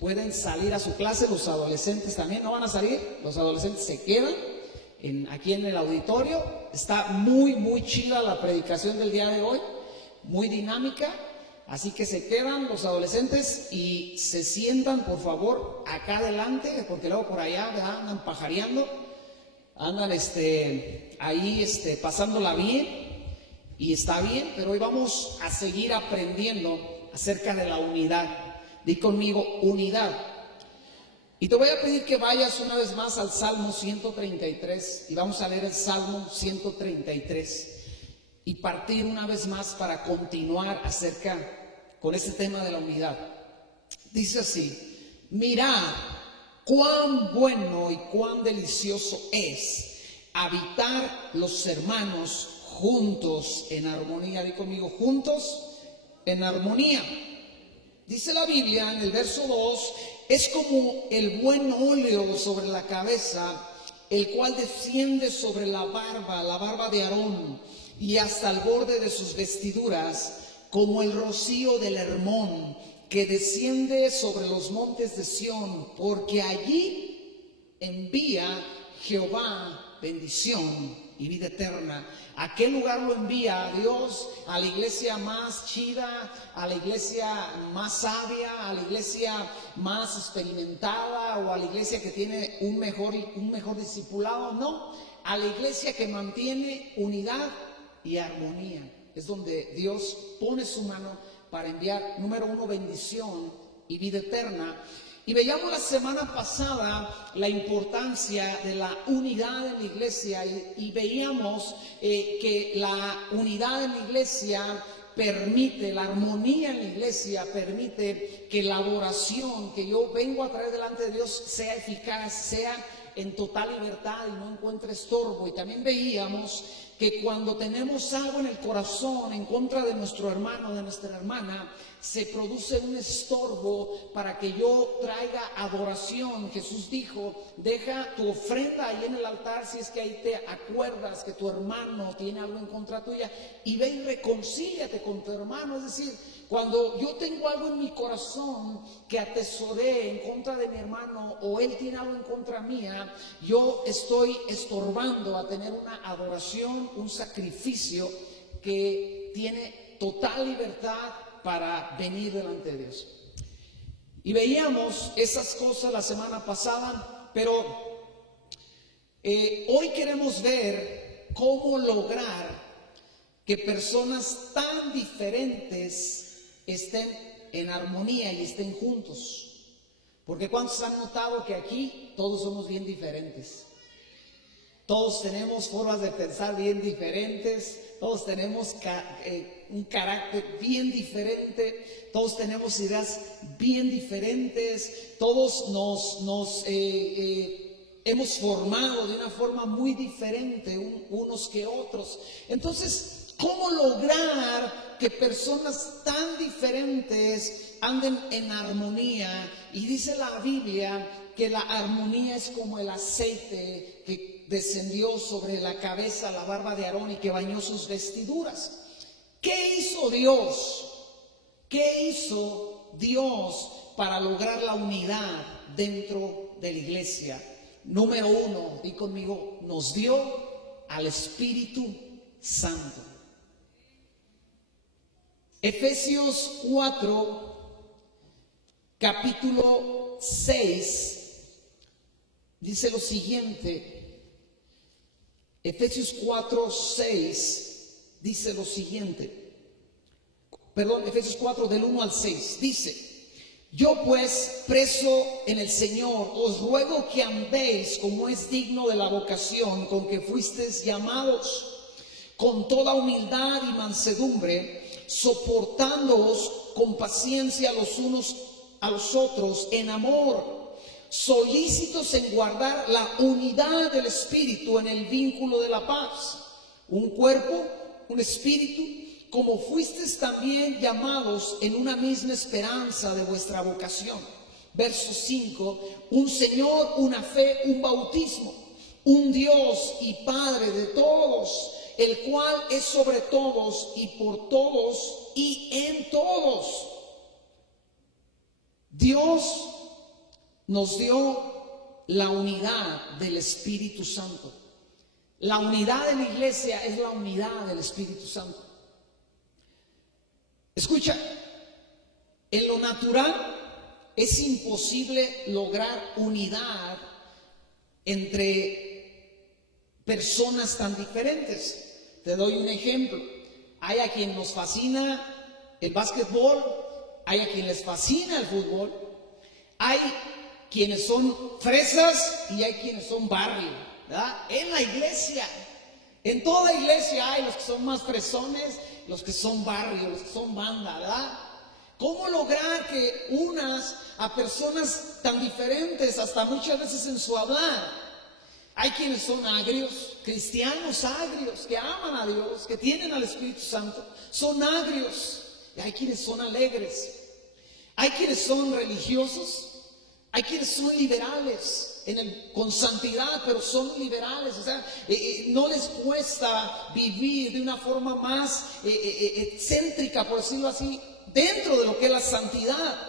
pueden salir a su clase. Los adolescentes también no van a salir, los adolescentes se quedan aquí en el auditorio. Está muy chida la predicación del día de hoy, muy dinámica. Así que se quedan los adolescentes y se sientan, por favor, acá adelante, porque luego por allá ya andan pajareando, andan ahí pasándola bien, y está bien, pero hoy vamos a seguir aprendiendo acerca de la unidad. Di conmigo, unidad. Y te voy a pedir que vayas una vez más al Salmo 133 y vamos a leer el Salmo 133 y partir una vez más para continuar con este tema de la unidad. Dice así: mirad cuán bueno y cuán delicioso es habitar los hermanos juntos en armonía. Di conmigo, juntos en armonía. Dice la Biblia en el verso 2: es como el buen óleo sobre la cabeza, el cual desciende sobre la barba de Aarón, y hasta el borde de sus vestiduras, como el rocío del Hermón, que desciende sobre los montes de Sión, porque allí envía Jehová bendición y vida eterna. ¿A qué lugar lo envía? A Dios, a la iglesia más chida, a la iglesia más sabia, a la iglesia más experimentada, o a la iglesia que tiene un mejor discipulado. No, a la iglesia que mantiene unidad y armonía. Es donde Dios pone su mano para enviar, número 1, bendición y vida eterna. Y veíamos la semana pasada la importancia de la unidad en la iglesia, y veíamos que la unidad en la iglesia permite, la armonía en la iglesia permite que la adoración que yo vengo a traer delante de Dios sea eficaz, sea en total libertad y no encuentre estorbo. Y también veíamos que cuando tenemos algo en el corazón en contra de nuestro hermano, de nuestra hermana, se produce un estorbo para que yo traiga adoración. Jesús dijo: deja tu ofrenda ahí en el altar si es que ahí te acuerdas que tu hermano tiene algo en contra tuya, y ve y reconcíliate con tu hermano. Es decir, cuando yo tengo algo en mi corazón que atesoré en contra de mi hermano, o él tiene algo en contra mía, yo estoy estorbando a tener una adoración, un sacrificio que tiene total libertad para venir delante de Dios. Y veíamos esas cosas la semana pasada, pero hoy queremos ver cómo lograr que personas tan diferentes estén en armonía y estén juntos. Porque ¿cuántos han notado que aquí todos somos bien diferentes? Todos tenemos formas de pensar bien diferentes, todos tenemos un carácter bien diferente, todos tenemos ideas bien diferentes, todos nos hemos formado de una forma muy diferente unos que otros. Entonces, ¿cómo lograr que personas tan diferentes anden en armonía? Y dice la Biblia que la armonía es como el aceite que descendió sobre la cabeza, la barba de Aarón, y que bañó sus vestiduras. ¿Qué hizo Dios? ¿Qué hizo Dios para lograr la unidad dentro de la iglesia? Número 1, di conmigo, nos dio al Espíritu Santo. Efesios 4, capítulo 6, dice lo siguiente. Efesios 4, 6 dice lo siguiente. Efesios 4 del 1 al 6 dice: yo pues, preso en el Señor, os ruego que andéis como es digno de la vocación con que fuisteis llamados, con toda humildad y mansedumbre, soportándoos con paciencia los unos a los otros en amor, solícitos en guardar la unidad del Espíritu en el vínculo de la paz. Un cuerpo, un espíritu, como fuisteis también llamados en una misma esperanza de vuestra vocación. Verso 5, un Señor, una fe, un bautismo, un Dios y Padre de todos, el cual es sobre todos y por todos y en todos. Dios nos dio la unidad del Espíritu Santo. La unidad de la iglesia es la unidad del Espíritu Santo. Escucha, en lo natural es imposible lograr unidad entre personas tan diferentes. Te doy un ejemplo. Hay a quien nos fascina el básquetbol, hay a quien les fascina el fútbol, hay quienes son fresas y hay quienes son barrio, ¿verdad? En la iglesia, en toda iglesia hay los que son más fresones, los que son barrio, los que son banda, ¿verdad? ¿Cómo lograr que unas a personas tan diferentes, hasta muchas veces en su hablar? Hay quienes son agrios, cristianos agrios, que aman a Dios, que tienen al Espíritu Santo, son agrios. Y hay quienes son alegres, hay quienes son religiosos, hay quienes son liberales con santidad, pero son liberales. O sea, no les cuesta vivir de una forma más excéntrica, por decirlo así, dentro de lo que es la santidad.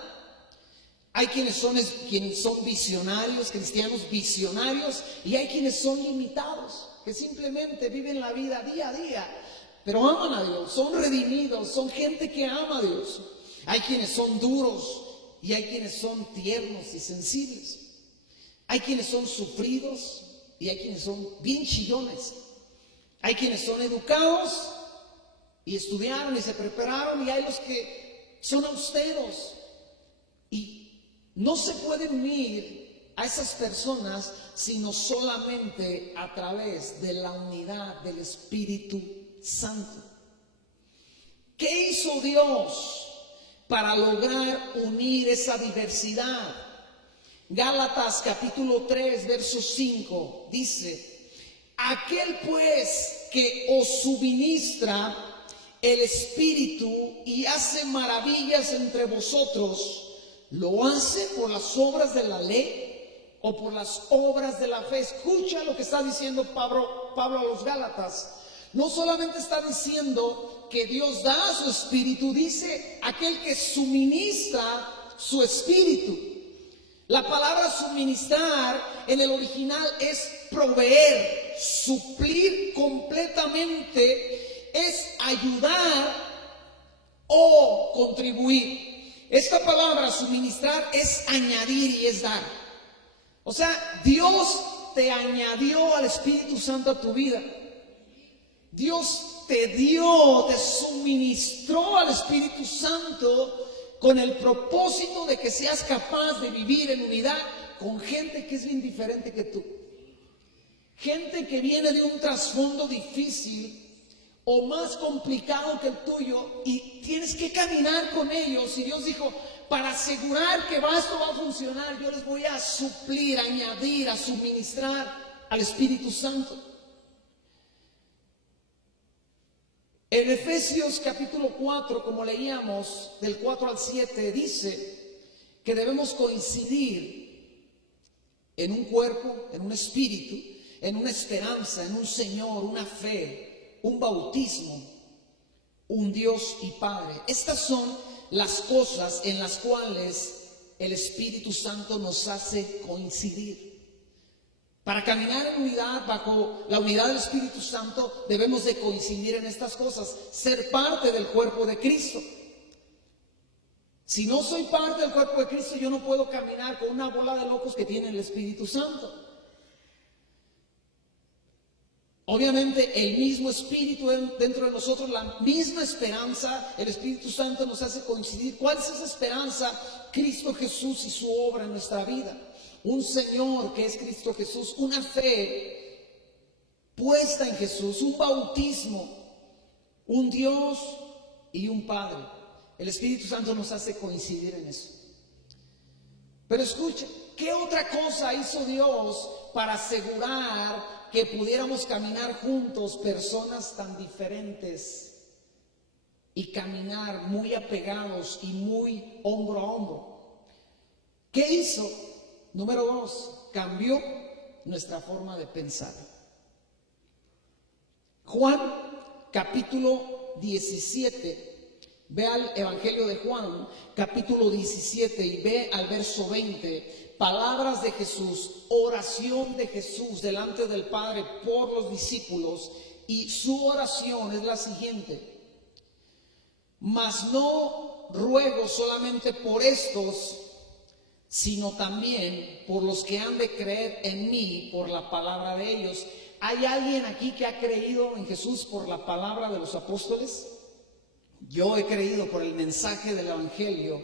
Hay quienes son visionarios, cristianos visionarios, y hay quienes son limitados, que simplemente viven la vida día a día, pero aman a Dios, son redimidos, son gente que ama a Dios. Hay quienes son duros y hay quienes son tiernos y sensibles. Hay quienes son sufridos y hay quienes son bien chillones. Hay quienes son educados y estudiaron y se prepararon, y hay los que son austeros. Y no se puede unir a esas personas sino solamente a través de la unidad del Espíritu Santo. ¿Qué hizo Dios para lograr unir esa diversidad? Gálatas capítulo 3, verso 5 dice: aquel pues que os suministra el Espíritu y hace maravillas entre vosotros, ¿lo hace por las obras de la ley o por las obras de la fe? Escucha lo que está diciendo Pablo a los Gálatas. No solamente está diciendo que Dios da su Espíritu, dice aquel que suministra su Espíritu. La palabra suministrar en el original es proveer, suplir completamente, es ayudar o contribuir. Esta palabra suministrar es añadir y es dar. O sea, Dios te añadió al Espíritu Santo a tu vida. Dios te suministró al Espíritu Santo con el propósito de que seas capaz de vivir en unidad con gente que es bien diferente que tú. Gente que viene de un trasfondo difícil o más complicado que el tuyo, y tienes que caminar con ellos. Y Dios dijo: para asegurar que esto va a funcionar, yo les voy a suplir, a añadir, a suministrar al Espíritu Santo. En Efesios capítulo 4, como leíamos, del 4 al 7, dice que debemos coincidir en un cuerpo, en un espíritu, en una esperanza, en un Señor, una fe, un bautismo, un Dios y Padre. Estas son las cosas en las cuales el Espíritu Santo nos hace coincidir. Para caminar en unidad, bajo la unidad del Espíritu Santo, debemos de coincidir en estas cosas, ser parte del cuerpo de Cristo. Si no soy parte del cuerpo de Cristo, yo no puedo caminar con una bola de locos que tiene el Espíritu Santo. Obviamente el mismo Espíritu dentro de nosotros, la misma esperanza, el Espíritu Santo nos hace coincidir. ¿Cuál es esa esperanza? Cristo Jesús y su obra en nuestra vida. Un Señor que es Cristo Jesús, una fe puesta en Jesús, un bautismo, un Dios y un Padre. El Espíritu Santo nos hace coincidir en eso. Pero escucha, ¿qué otra cosa hizo Dios para asegurar que pudiéramos caminar juntos, personas tan diferentes, y caminar muy apegados y muy hombro a hombro? ¿Qué hizo? Número 2, cambió nuestra forma de pensar. Juan capítulo 17, Ve al Evangelio de Juan, capítulo 17, y ve al verso 20, palabras de Jesús, oración de Jesús delante del Padre por los discípulos, y su oración es la siguiente: mas no ruego solamente por estos, sino también por los que han de creer en mí por la palabra de ellos. ¿Hay alguien aquí que ha creído en Jesús por la palabra de los apóstoles? Yo he creído por el mensaje del Evangelio.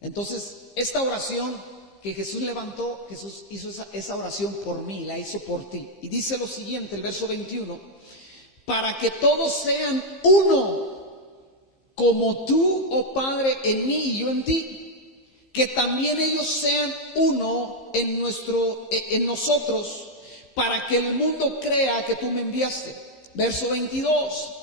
Entonces, esta oración que Jesús levantó, Jesús hizo esa oración por mí, la hizo por ti. Y dice lo siguiente, el verso 21, para que todos sean uno, como tú, oh Padre, en mí y yo en ti, que también ellos sean uno en nosotros, para que el mundo crea que tú me enviaste. Verso 22,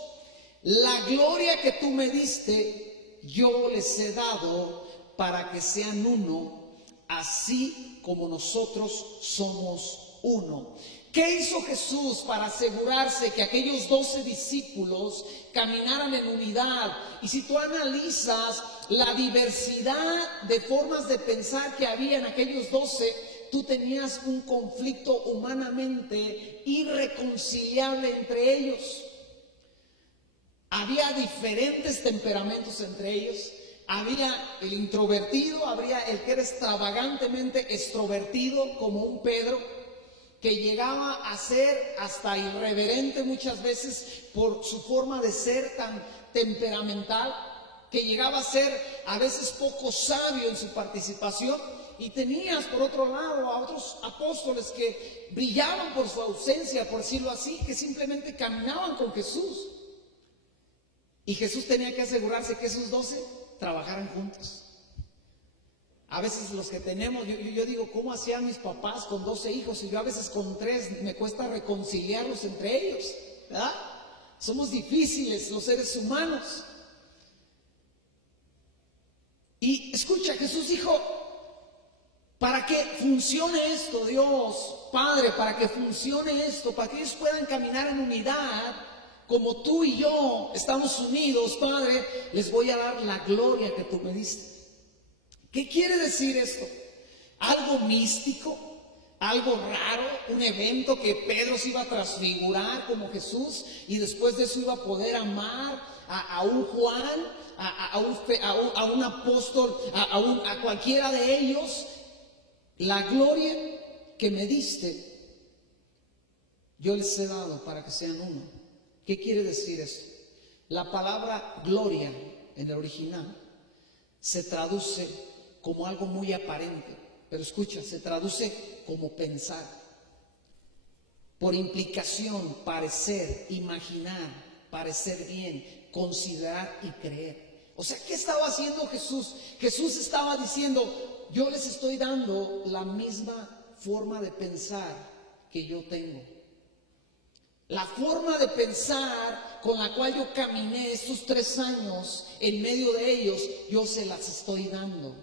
la gloria que tú me diste, yo les he dado para que sean uno, así como nosotros somos uno. ¿Qué hizo Jesús para asegurarse que aquellos 12 discípulos caminaran en unidad? Y si tú analizas la diversidad de formas de pensar que había en aquellos 12, tú tenías un conflicto humanamente irreconciliable entre ellos. Había diferentes temperamentos entre ellos. Había el introvertido, había el que era extravagantemente extrovertido, como un Pedro, que llegaba a ser hasta irreverente muchas veces por su forma de ser tan temperamental, que llegaba a ser a veces poco sabio en su participación. Y tenías por otro lado a otros apóstoles que brillaban por su ausencia, por decirlo así, que simplemente caminaban con Jesús. Y Jesús tenía que asegurarse que esos 12 trabajaran juntos. A veces los que tenemos, yo digo, ¿cómo hacían mis papás con 12 hijos? Y yo a veces con 3 me cuesta reconciliarlos entre ellos, ¿verdad? Somos difíciles los seres humanos. Y escucha, Jesús dijo, para que funcione esto, Dios, Padre, para que funcione esto, para que ellos puedan caminar en unidad, como tú y yo estamos unidos, Padre, les voy a dar la gloria que tú me diste. ¿Qué quiere decir esto? ¿Algo místico? ¿Algo raro? ¿Un evento que Pedro se iba a transfigurar como Jesús y después de eso iba a poder amar a un Juan, a un apóstol, a cualquiera de ellos? La gloria que me diste, yo les he dado para que sean uno. ¿Qué quiere decir esto? La palabra gloria en el original se traduce como algo muy aparente, pero escucha, se traduce como pensar. Por implicación, parecer, imaginar, parecer bien, considerar y creer. O sea, ¿qué estaba haciendo Jesús? Jesús estaba diciendo, yo les estoy dando la misma forma de pensar que yo tengo. La forma de pensar con la cual yo caminé estos 3 años en medio de ellos, yo se las estoy dando.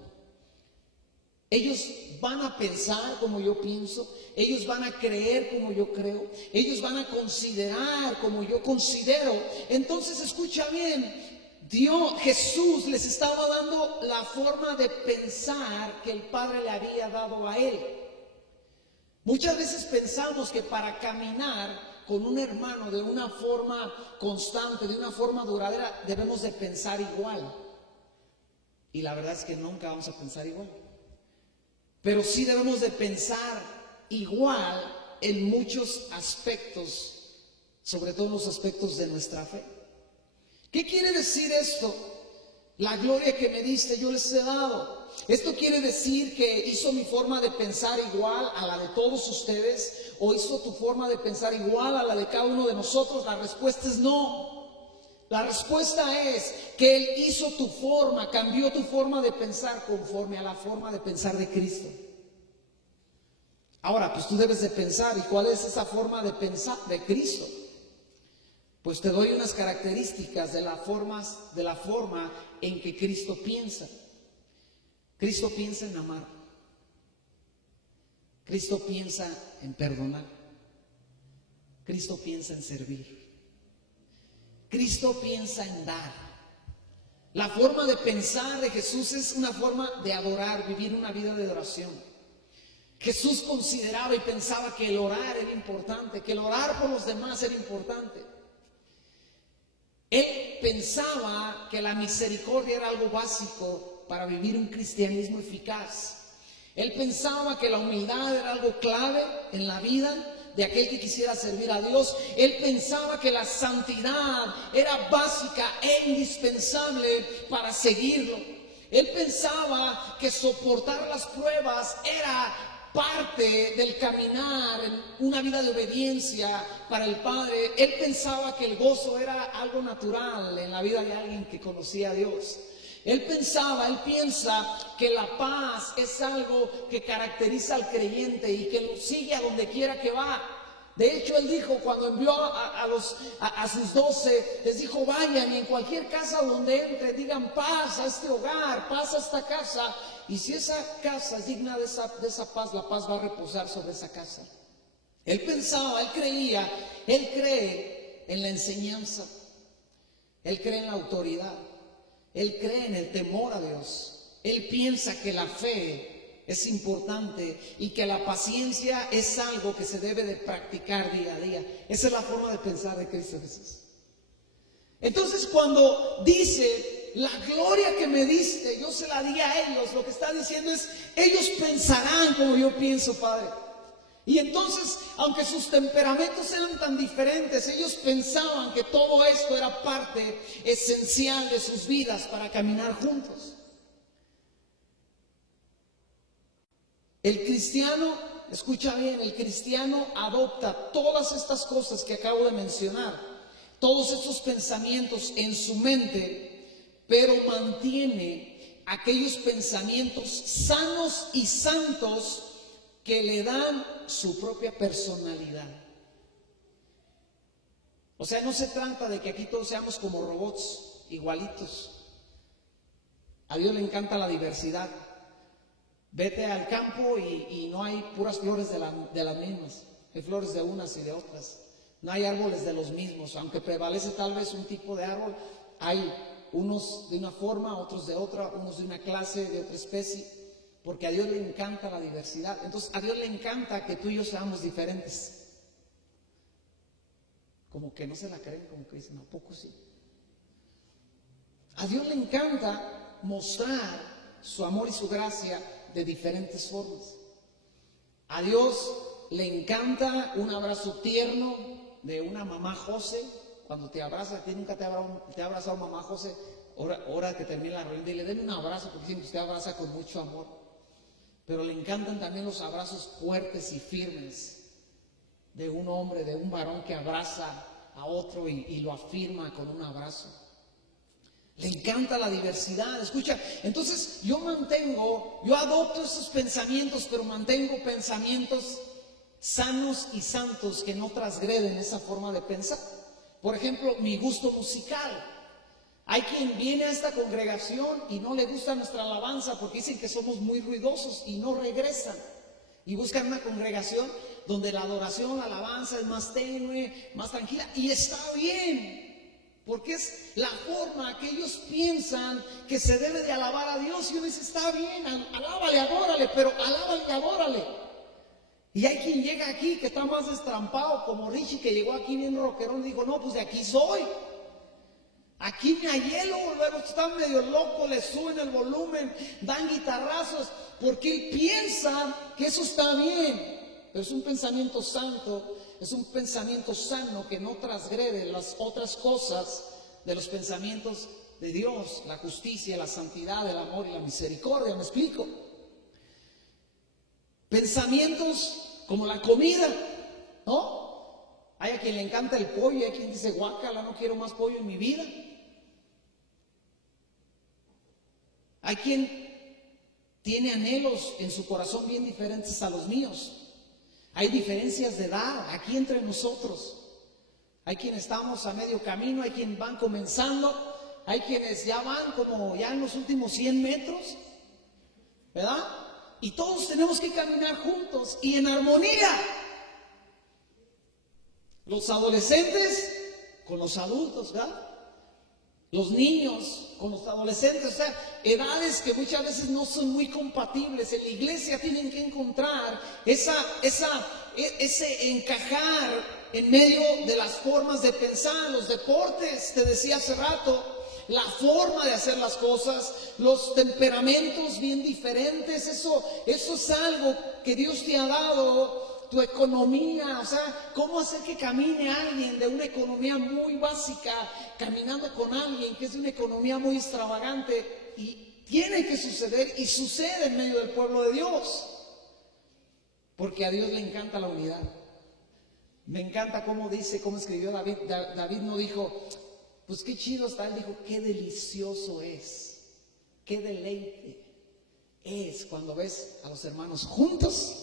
Ellos van a pensar como yo pienso, ellos van a creer como yo creo, ellos van a considerar como yo considero. Entonces, escucha bien, Jesús les estaba dando la forma de pensar que el Padre le había dado a él. Muchas veces pensamos que para caminar con un hermano de una forma constante, de una forma duradera, debemos de pensar igual. Y la verdad es que nunca vamos a pensar igual. Pero sí debemos de pensar igual en muchos aspectos, sobre todo en los aspectos de nuestra fe. ¿Qué quiere decir esto? La gloria que me diste yo les he dado. ¿Esto quiere decir que hizo mi forma de pensar igual a la de todos ustedes? ¿O hizo tu forma de pensar igual a la de cada uno de nosotros? La respuesta es no. La respuesta es que Él hizo tu forma, cambió tu forma de pensar conforme a la forma de pensar de Cristo. Ahora, pues tú debes de pensar, ¿y cuál es esa forma de pensar de Cristo? Pues te doy unas características de la forma en que Cristo piensa. Cristo piensa en amar. Cristo piensa en perdonar. Cristo piensa en servir. Cristo piensa en dar. La forma de pensar de Jesús es una forma de adorar, vivir una vida de adoración. Jesús consideraba y pensaba que el orar era importante, que el orar por los demás era importante. Él pensaba que la misericordia era algo básico para vivir un cristianismo eficaz. Él pensaba que la humildad era algo clave en la vida de aquel que quisiera servir a Dios. Él pensaba que la santidad era básica e indispensable para seguirlo. Él pensaba que soportar las pruebas era parte del caminar en una vida de obediencia para el Padre. Él pensaba que el gozo era algo natural en la vida de alguien que conocía a Dios. Él piensa que la paz es algo que caracteriza al creyente y que lo sigue a donde quiera que va. De hecho, él dijo, cuando envió a sus 12, les dijo, vayan y en cualquier casa donde entre, digan paz a este hogar, paz a esta casa. Y si esa casa es digna de esa paz, la paz va a reposar sobre esa casa. Él pensaba, él creía, él cree en la enseñanza, él cree en la autoridad. Él cree en el temor a Dios. Él piensa que la fe es importante y que la paciencia es algo que se debe de practicar día a día. Esa es la forma de pensar de Cristo Jesús. Entonces, cuando dice, la gloria que me diste, yo se la di a ellos, lo que está diciendo es, ellos pensarán como yo pienso, Padre. Y entonces, aunque sus temperamentos eran tan diferentes, ellos pensaban que todo esto era parte esencial de sus vidas para caminar juntos. El cristiano, escucha bien, el cristiano adopta todas estas cosas que acabo de mencionar, todos estos pensamientos en su mente, pero mantiene aquellos pensamientos sanos y santos que le dan su propia personalidad. O sea, no se trata de que aquí todos seamos como robots, igualitos. A Dios le encanta la diversidad. Vete al campo y no hay puras flores de las mismas. Hay flores de unas y de otras. No hay árboles de los mismos. Aunque prevalece tal vez un tipo de árbol, hay unos de una forma, otros de otra, unos de una clase, de otra especie. Porque a Dios le encanta la diversidad. Entonces a Dios le encanta que tú y yo seamos diferentes. Como que no se la creen, como que dicen, ¿a poco sí? A Dios le encanta mostrar su amor y su gracia de diferentes formas. A Dios le encanta un abrazo tierno de una mamá José. Cuando te abraza, ¿a ti nunca te ha abrazado mamá José? Hora que termine la reunión, dile, denme un abrazo, porque siempre usted abraza con mucho amor. Pero le encantan también los abrazos fuertes y firmes de un hombre, de un varón que abraza a otro y lo afirma con un abrazo. Le encanta la diversidad. Escucha, entonces yo adopto esos pensamientos, pero mantengo pensamientos sanos y santos que no transgreden esa forma de pensar. Por ejemplo, mi gusto musical. Hay quien viene a esta congregación y no le gusta nuestra alabanza porque dicen que somos muy ruidosos y no regresan. Y buscan una congregación donde la adoración, la alabanza es más tenue, más tranquila. Y está bien, porque es la forma que ellos piensan que se debe de alabar a Dios. Y uno dice, está bien, alábale, adórale, pero alábale y adórale. Y hay quien llega aquí que está más destrampado, como Richie, que llegó aquí bien rockerón y dijo, no, pues de aquí soy. Aquí me hielo, luego están medio locos, le suben el volumen, dan guitarrazos, porque él piensa que eso está bien. Pero es un pensamiento santo, es un pensamiento sano que no transgrede las otras cosas de los pensamientos de Dios, la justicia, la santidad, el amor y la misericordia. ¿Me explico? Pensamientos como la comida, ¿no? Hay a quien le encanta el pollo, hay quien dice, guácala, no quiero más pollo en mi vida. Hay quien tiene anhelos en su corazón bien diferentes a los míos. Hay diferencias de edad aquí entre nosotros. Hay quienes estamos a medio camino, hay quienes van comenzando, hay quienes ya van como ya en los últimos 100 metros, ¿verdad? Y todos tenemos que caminar juntos y en armonía. Los adolescentes con los adultos, ¿verdad? los niños con los adolescentes, o sea, edades que muchas veces no son muy compatibles. En la iglesia tienen que encontrar ese encajar en medio de las formas de pensar, los deportes, te decía hace rato, la forma de hacer las cosas, los temperamentos bien diferentes, eso es algo que Dios te ha dado. Tu economía, o sea, cómo hacer que camine alguien de una economía muy básica, caminando con alguien que es de una economía muy extravagante, y tiene que suceder y sucede en medio del pueblo de Dios, porque a Dios le encanta la unidad. Me encanta cómo escribió David. David no dijo, pues qué chido está, él dijo, qué delicioso es, qué deleite es cuando ves a los hermanos juntos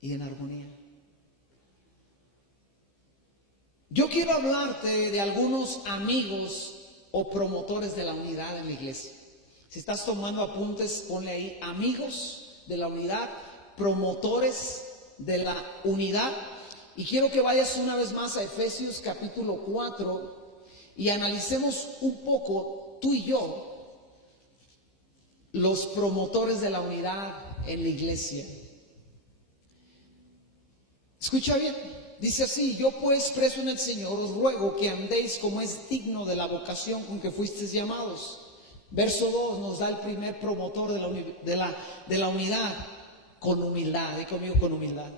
y en armonía. Yo quiero hablarte de algunos amigos o promotores de la unidad en la iglesia. Si estás tomando apuntes, ponle ahí, amigos de la unidad, promotores de la unidad. Y quiero que vayas una vez más a Efesios capítulo 4 y analicemos un poco, tú y yo, los promotores de la unidad en la iglesia. Escucha bien, dice así: yo pues, preso en el Señor, os ruego que andéis como es digno de la vocación con que fuisteis llamados. Verso 2 nos da el primer promotor de la unidad, con humildad. Di conmigo, con humildad.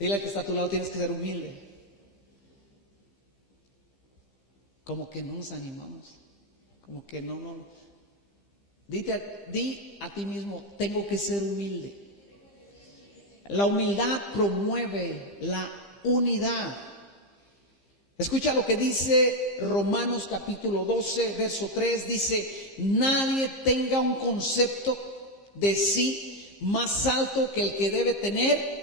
Dile al que está a tu lado, tienes que ser humilde. Como que no nos animamos, como que no. Di a ti mismo, tengo que ser humilde. La humildad promueve la unidad. Escucha lo que dice Romanos capítulo 12, verso 3. Dice, nadie tenga un concepto de sí más alto que el que debe tener,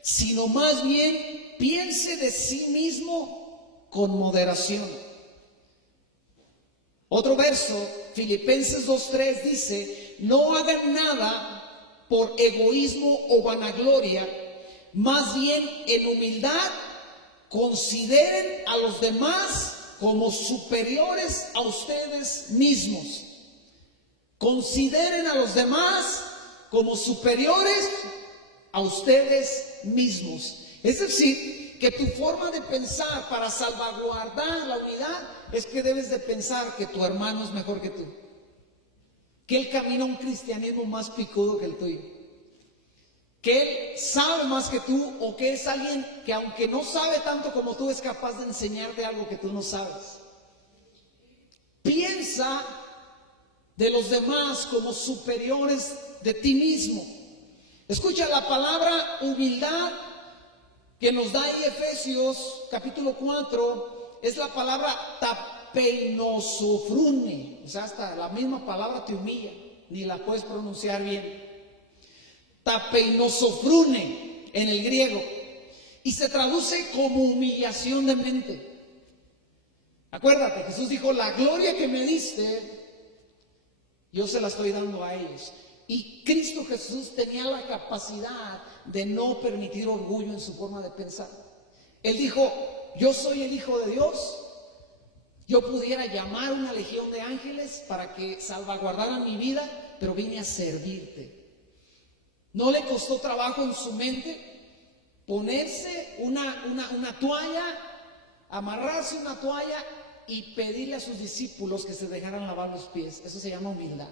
sino más bien piense de sí mismo con moderación. Otro verso, Filipenses 2:3 dice, no hagan nada por egoísmo o vanagloria, más bien en humildad consideren a los demás como superiores a ustedes mismos. Consideren a los demás como superiores a ustedes mismos. Es decir, que tu forma de pensar para salvaguardar la unidad es que debes de pensar que tu hermano es mejor que tú, que él camina un cristianismo más picudo que el tuyo, que él sabe más que tú, o que es alguien que aunque no sabe tanto como tú, es capaz de enseñarte algo que tú no sabes. Piensa de los demás como superiores de ti mismo. Escucha la palabra humildad que nos da ahí Efesios capítulo 4, es la palabra tapeinosofrune. O sea, hasta la misma palabra te humilla, ni la puedes pronunciar bien. Tapeinosofrune en el griego, y se traduce como humillación de mente. Acuérdate, Jesús dijo, la gloria que me diste, yo se la estoy dando a ellos. Y Cristo Jesús tenía la capacidad de no permitir orgullo en su forma de pensar. Él dijo, yo soy el Hijo de Dios. Yo pudiera llamar una legión de ángeles para que salvaguardaran mi vida, pero vine a servirte. No le costó trabajo en su mente ponerse una toalla, amarrarse una toalla y pedirle a sus discípulos que se dejaran lavar los pies. Eso se llama humildad.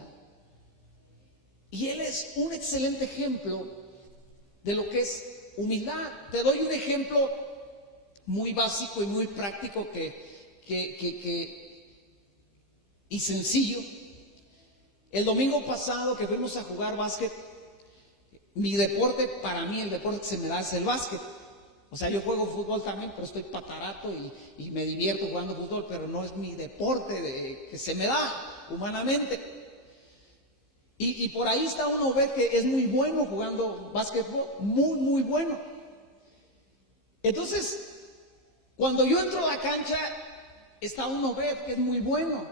Y él es un excelente ejemplo de lo que es humildad. Te doy un ejemplo muy básico y muy práctico y sencillo. El domingo pasado que fuimos a jugar básquet, mi deporte, para mí el deporte que se me da es el básquet. O sea, yo juego fútbol también, pero estoy patarato y me divierto jugando fútbol, pero no es mi deporte que se me da humanamente. Y por ahí está uno ve que es muy bueno jugando básquetbol, muy, muy bueno. Entonces, cuando yo entro a la cancha, está un Obed que es muy bueno.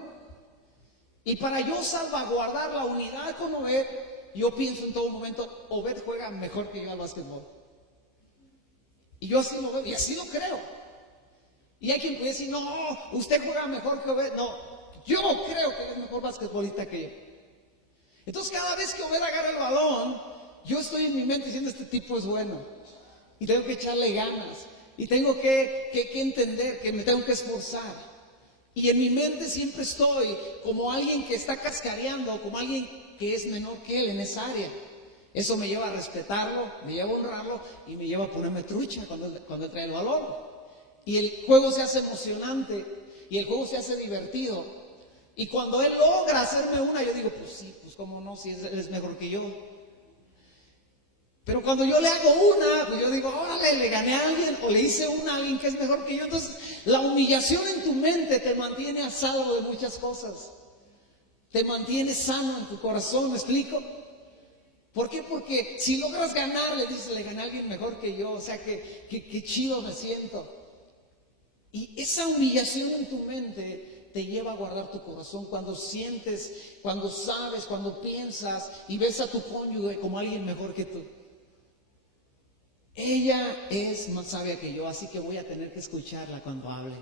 Y para yo salvaguardar la unidad con Obed, yo pienso en todo momento, Obed juega mejor que yo al básquetbol. Y yo así lo veo, y así lo creo. Y hay quien puede decir, no, usted juega mejor que Obed. No, Yo creo que es mejor basquetbolista que yo. Entonces cada vez que Obed agarra el balón, yo estoy en mi mente diciendo, este tipo es bueno. Y tengo que echarle ganas. Y tengo que entender que me tengo que esforzar. Y en mi mente siempre estoy como alguien que está cascareando, como alguien que es menor que él en esa área. Eso me lleva a respetarlo, me lleva a honrarlo y me lleva a ponerme trucha cuando él trae el balón. Y el juego se hace emocionante y el juego se hace divertido. Y cuando él logra hacerme una, yo digo, pues sí, pues cómo no, si él es mejor que yo. Pero cuando yo le hago una, pues yo digo, órale, le gané a alguien o le hice una a alguien que es mejor que yo. Entonces, la humillación en tu mente te mantiene a salvo de muchas cosas. Te mantiene sano en tu corazón, ¿me explico? ¿Por qué? Porque si logras ganar, le dices, le gané a alguien mejor que yo, o sea, que chido me siento. Y esa humillación en tu mente te lleva a guardar tu corazón cuando sientes, cuando sabes, cuando piensas y ves a tu cónyuge como alguien mejor que tú. Ella es más sabia que yo, así que voy a tener que escucharla cuando hable.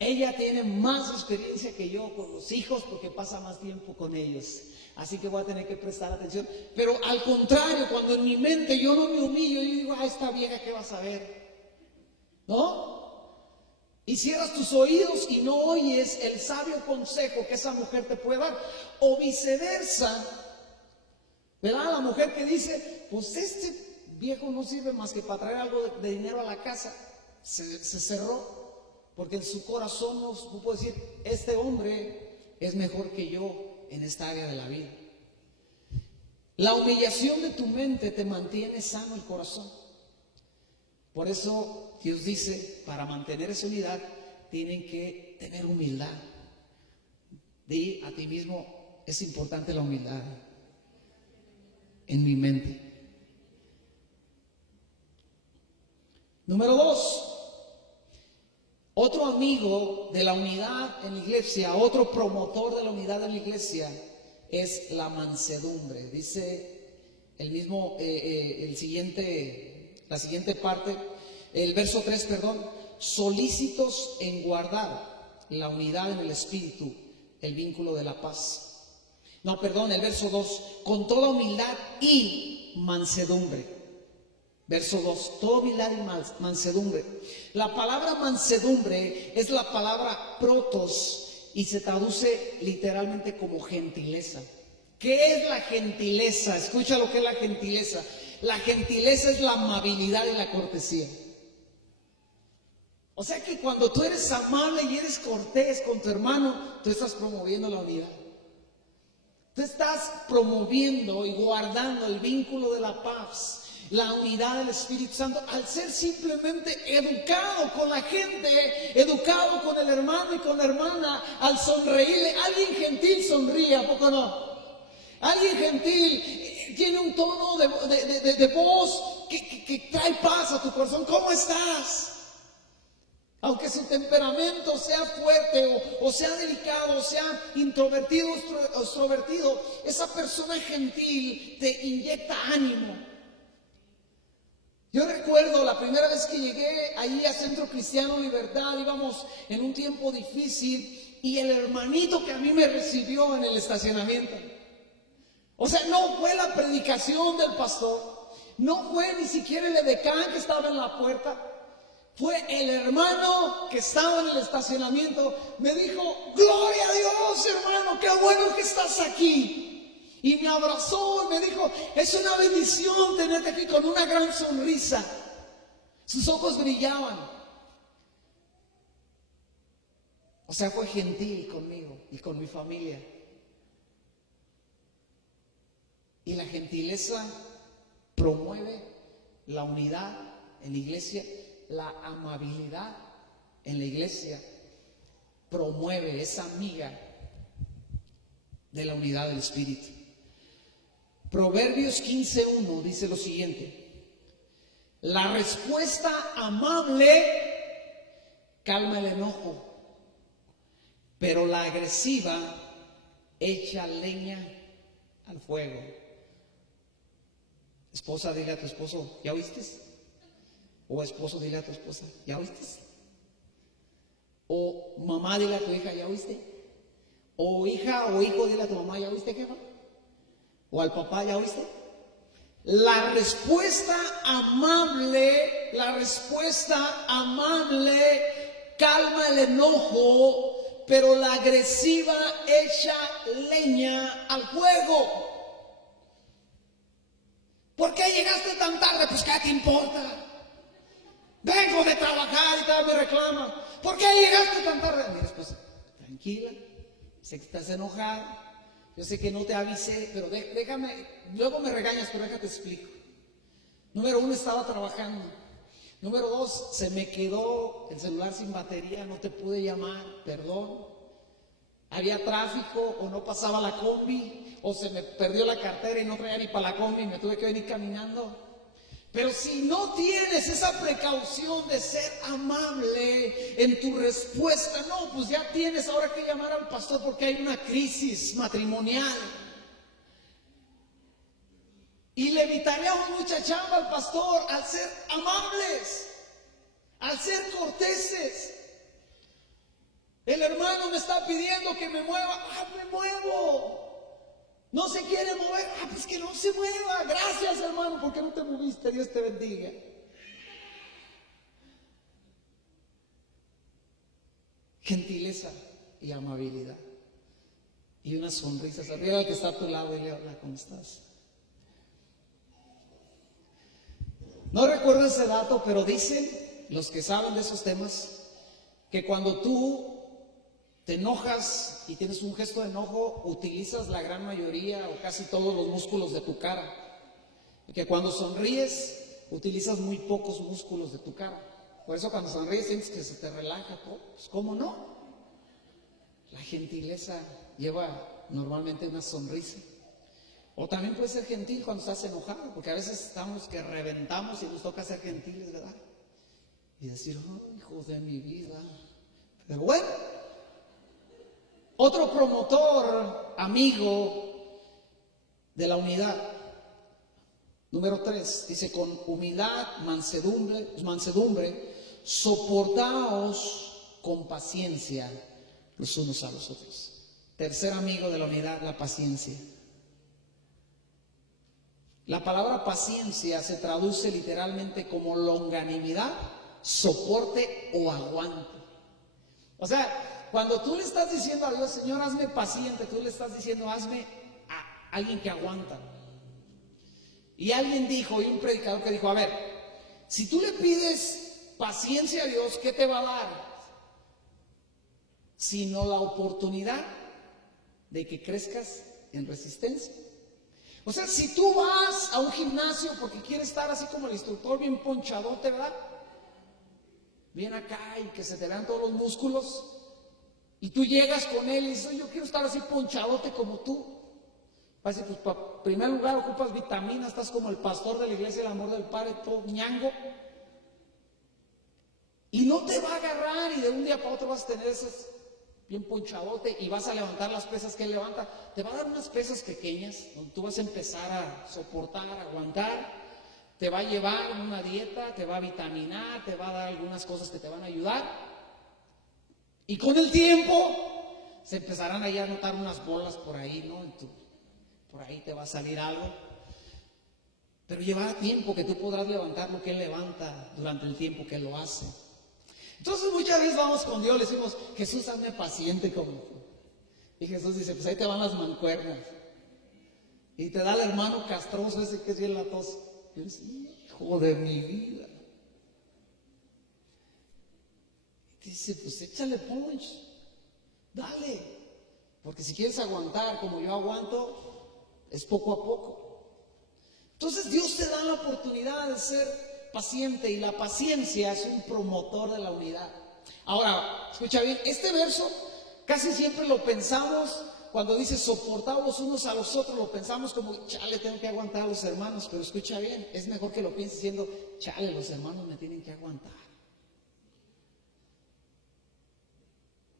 Ella tiene más experiencia que yo con los hijos porque pasa más tiempo con ellos. Así que voy a tener que prestar atención. Pero al contrario, cuando en mi mente yo no me humillo, yo digo, esta vieja, ¿qué vas a ver? ¿No? Y cierras tus oídos y no oyes el sabio consejo que esa mujer te puede dar. O viceversa, ¿verdad? La mujer que dice, pues este viejo no sirve más que para traer algo de dinero a la casa. Se cerró. Porque en su corazón no puede decir, este hombre es mejor que yo en esta área de la vida. La humillación de tu mente te mantiene sano el corazón. Por eso Dios dice, para mantener esa unidad, tienen que tener humildad. Di a ti mismo, es importante la humildad en mi mente. Número 2. Otro amigo de la unidad en la iglesia, otro promotor de la unidad en la iglesia, es la mansedumbre. Dice el mismo, la siguiente parte, el verso 3, perdón, solícitos en guardar la unidad en el espíritu, el vínculo de la paz. No, perdón, el verso 2, con toda humildad y mansedumbre. Verso 2, toda humildad y mansedumbre. La palabra mansedumbre es la palabra protos y se traduce literalmente como gentileza. ¿Qué es la gentileza? Escucha lo que es la gentileza. La gentileza es la amabilidad y la cortesía. O sea que cuando tú eres amable y eres cortés con tu hermano, tú estás promoviendo la unidad. Tú estás promoviendo y guardando el vínculo de la paz, la unidad del Espíritu Santo, al ser simplemente educado con la gente, educado con el hermano y con la hermana, al sonreírle. Alguien gentil sonríe, ¿a poco no? Alguien gentil tiene un tono de voz que trae paz a tu corazón. ¿Cómo estás? Aunque su temperamento sea fuerte o sea delicado, o sea introvertido o extrovertido, esa persona gentil te inyecta ánimo. Yo recuerdo la primera vez que llegué ahí a Centro Cristiano Libertad, íbamos en un tiempo difícil y el hermanito que a mí me recibió en el estacionamiento. O sea, no fue la predicación del pastor, no fue ni siquiera el edecán que estaba en la puerta, fue el hermano que estaba en el estacionamiento. Me dijo, gloria a Dios, hermano, qué bueno que estás aquí. Y me abrazó y me dijo, es una bendición tenerte aquí, con una gran sonrisa. Sus ojos brillaban. O sea, fue gentil conmigo y con mi familia. Y la gentileza promueve la unidad en la iglesia, la amabilidad en la iglesia promueve esa amiga de la unidad del Espíritu. Proverbios 15:1 dice lo siguiente: la respuesta amable calma el enojo, pero la agresiva echa leña al fuego. Esposa, dile a tu esposo, ¿ya oíste? O esposo, dile a tu esposa, ¿ya oíste? O mamá, dile a tu hija, ¿ya oíste? O hija o hijo, dile a tu mamá, ¿ya oíste, jefa? O al papá, ¿ya oíste? La respuesta amable calma el enojo, pero la agresiva echa leña al fuego. ¿Por qué llegaste tan tarde? Pues ¿qué te importa? Vengo de trabajar y todavía me reclama. ¿Por qué llegaste tan tarde? Mira, pues tranquila, sé que estás enojada. Yo sé que no te avisé, pero déjame, luego me regañas, pero déjate explico. Número 1, estaba trabajando. Número 2, se me quedó el celular sin batería, no te pude llamar, perdón. Había tráfico, o no pasaba la combi, o se me perdió la cartera y no traía ni para la combi, me tuve que venir caminando. Pero si no tienes esa precaución de ser amable en tu respuesta, no, pues ya tienes ahora que llamar al pastor porque hay una crisis matrimonial. Y le evitaríamos mucha chamba al pastor al ser amables, al ser corteses. El hermano me está pidiendo que me mueva, me muevo. No se quiere mover, pues que no se mueva. Gracias, hermano, porque no te moviste. Dios te bendiga. Gentileza y amabilidad. Y una sonrisa. Mira al que está a tu lado y le habla, ¿cómo estás? No recuerdo ese dato, pero dicen los que saben de esos temas que cuando tú te enojas y tienes un gesto de enojo, utilizas la gran mayoría o casi todos los músculos de tu cara. Y que cuando sonríes, utilizas muy pocos músculos de tu cara. Por eso cuando sonríes sientes que se te relaja todo. Pues ¿cómo no? La gentileza lleva normalmente una sonrisa. O también puedes ser gentil cuando estás enojado, porque a veces estamos que reventamos y nos toca ser gentiles, ¿verdad? Y decir, hijo de mi vida. Pero bueno, otro promotor, amigo de la unidad, número 3, dice, con humildad, mansedumbre, soportaos con paciencia los unos a los otros. Tercer amigo de la unidad, la paciencia. La palabra paciencia se traduce literalmente como longanimidad, soporte o aguante. O sea, cuando tú le estás diciendo a Dios, Señor, hazme paciente, tú le estás diciendo, hazme a alguien que aguanta. Y alguien dijo, y un predicador que dijo, a ver, si tú le pides paciencia a Dios, ¿qué te va a dar? Sino la oportunidad de que crezcas en resistencia. O sea, si tú vas a un gimnasio porque quieres estar así como el instructor, bien ponchadote, ¿verdad? Bien acá y que se te vean todos los músculos, y tú llegas con él y dices, yo quiero estar así ponchadote como tú. Va a decir, pues en primer lugar ocupas vitaminas, estás como el pastor de la iglesia del amor del Padre, todo ñango. Y no te va a agarrar y de un día para otro vas a tener esas bien ponchadote y vas a levantar las pesas que él levanta. Te va a dar unas pesas pequeñas donde tú vas a empezar a soportar, a aguantar. Te va a llevar una dieta, te va a vitaminar, te va a dar algunas cosas que te van a ayudar. Y con el tiempo se empezarán ahí a notar unas bolas por ahí, ¿no? Por ahí te va a salir algo. Pero llevará tiempo que tú podrás levantar lo que él levanta durante el tiempo que lo hace. Entonces muchas veces vamos con Dios, le decimos, Jesús, hazme paciente como tú. Y Jesús dice, pues ahí te van las mancuernas. Y te da el hermano castroso ese que es bien latoso. Y dices, hijo de mi vida. Y dice, pues échale punch, dale. Porque si quieres aguantar como yo aguanto, es poco a poco. Entonces Dios te da la oportunidad de ser paciente, y la paciencia es un promotor de la unidad. Ahora, escucha bien, este verso casi siempre lo pensamos cuando dice soportaos unos a los otros, lo pensamos como, chale, tengo que aguantar a los hermanos, pero escucha bien, es mejor que lo pienses diciendo, chale, los hermanos me tienen que aguantar.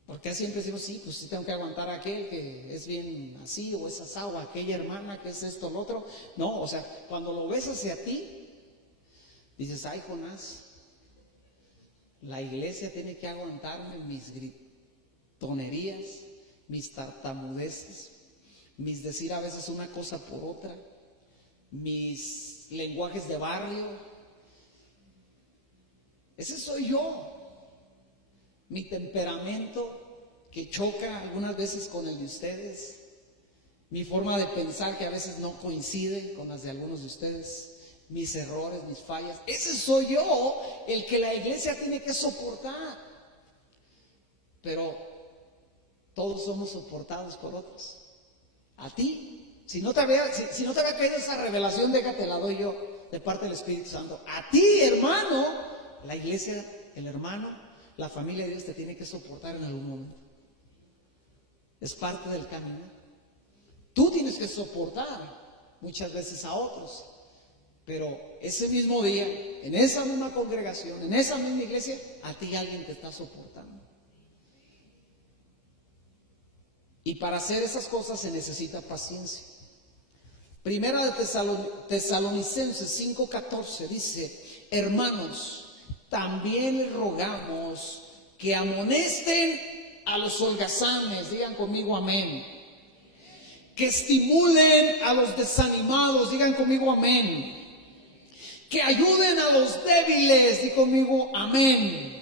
Porque siempre decimos, sí, pues sí tengo que aguantar a aquel que es bien así, o es asado, o aquella hermana que es esto, lo otro. No, o sea, cuando lo ves hacia ti, dices, ay, Jonás, la iglesia tiene que aguantarme mis gritonerías, mis tartamudeces, mis decir a veces una cosa por otra, mis lenguajes de barrio. Ese soy yo. Mi temperamento que choca algunas veces con el de ustedes, mi forma de pensar que a veces no coincide con las de algunos de ustedes, mis errores, mis fallas. Ese soy yo, el que la iglesia tiene que soportar. Pero todos somos soportados por otros. A ti, si no te había caído esa revelación, déjate la doy yo, de parte del Espíritu Santo. A ti, hermano, la iglesia, el hermano, la familia de Dios te tiene que soportar en algún momento. Es parte del camino. Tú tienes que soportar muchas veces a otros, pero ese mismo día, en esa misma congregación, en esa misma iglesia, a ti alguien te está soportando. Y para hacer esas cosas se necesita paciencia. Primera de Tesalonicenses 5:14 dice: hermanos, también les rogamos que amonesten a los holgazanes, digan conmigo amén. Que estimulen a los desanimados, digan conmigo amén. Que ayuden a los débiles, digan conmigo amén.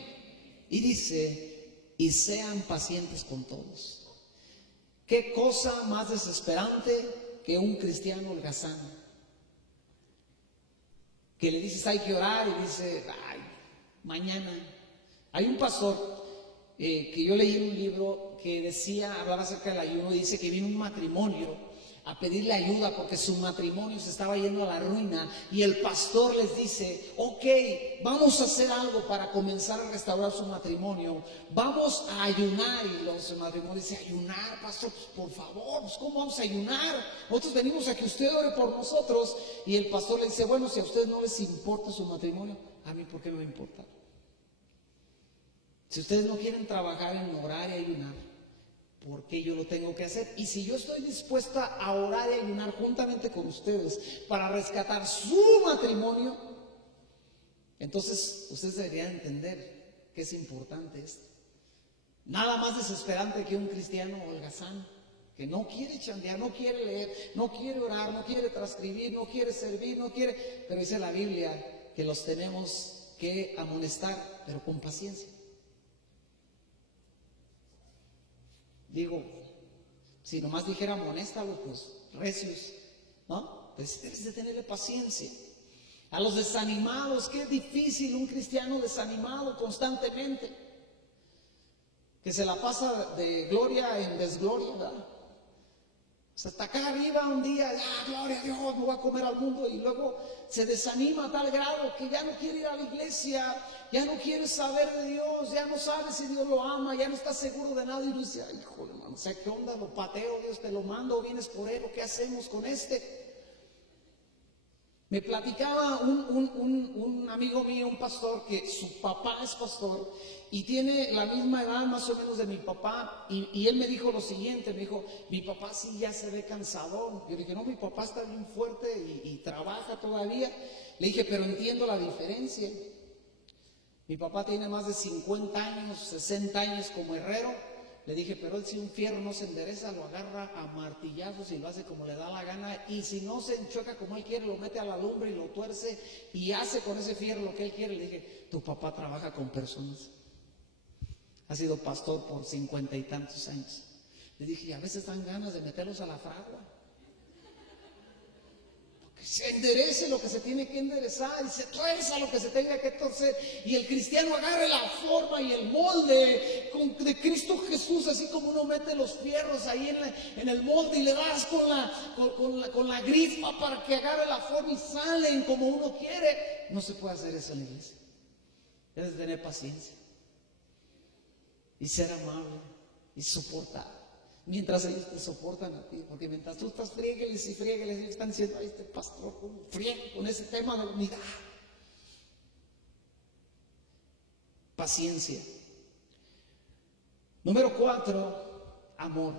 Y dice: y sean pacientes con todos. ¿Qué cosa más desesperante que un cristiano holgazán? Que le dices hay que orar y dice, ay, mañana. Hay un pastor que yo leí en un libro que decía, hablaba acerca del ayuno, dice que vino un matrimonio a pedirle ayuda porque su matrimonio se estaba yendo a la ruina, y el pastor les dice, ok, vamos a hacer algo para comenzar a restaurar su matrimonio, vamos a ayunar. Y los matrimonios dicen, ayunar, pastor, pues por favor, pues ¿cómo vamos a ayunar? Nosotros venimos a que usted ore por nosotros. Y el pastor le dice, bueno, si a ustedes no les importa su matrimonio, a mí ¿por qué me va a importar? Si ustedes no quieren trabajar en orar y ayunar, ¿por qué yo lo tengo que hacer? Y si yo estoy dispuesta a orar y ayunar juntamente con ustedes para rescatar su matrimonio, entonces ustedes deberían entender que es importante esto. Nada más desesperante que un cristiano holgazán que no quiere chambear, no quiere leer, no quiere orar, no quiere transcribir, no quiere servir, no quiere. Pero dice la Biblia que los tenemos que amonestar, pero con paciencia. Digo, si nomás dijera amonéstalo, pues recios, ¿no? Pues debes de tenerle paciencia. A los desanimados, qué difícil un cristiano desanimado constantemente, que se la pasa de gloria en desgloria, ¿verdad? O sea, hasta acá arriba un día, ya, gloria a Dios, me voy a comer al mundo, y luego se desanima a tal grado que ya no quiere ir a la iglesia, ya no quiere saber de Dios, ya no sabe si Dios lo ama, ya no está seguro de nada, y uno dice, ay, híjole, hermano, o sea, ¿qué onda? ¿Lo pateo, Dios te lo mando, o vienes por él, o qué hacemos con este? Me platicaba un amigo mío, un pastor, que su papá es pastor y tiene la misma edad más o menos de mi papá, y él me dijo lo siguiente, me dijo, mi papá sí ya se ve cansado. Yo le dije, no, mi papá está bien fuerte y trabaja todavía. Le dije, pero entiendo la diferencia. Mi papá tiene más de 50 años, 60 años como herrero. Le dije, pero él si un fierro no se endereza, lo agarra a martillazos y lo hace como le da la gana. Y si no se enchueca como él quiere, lo mete a la lumbre y lo tuerce y hace con ese fierro lo que él quiere. Le dije, tu papá trabaja con personas. Ha sido pastor por 50 y tantos años. Le dije, y a veces dan ganas de meterlos a la fragua. Que se enderece lo que se tiene que enderezar y se tuerza lo que se tenga que torcer, y el cristiano agarre la forma y el molde de Cristo Jesús, así como uno mete los fierros ahí en el molde y le das con la grifa para que agarre la forma y salen como uno quiere. No se puede hacer eso en la iglesia. Debes tener paciencia y ser amable y soportar mientras ellos te soportan a ti, porque mientras tú estás friegueles y friegueles, ellos están diciendo, ay, este pastor friega con ese tema de unidad. Paciencia. Número 4, amor.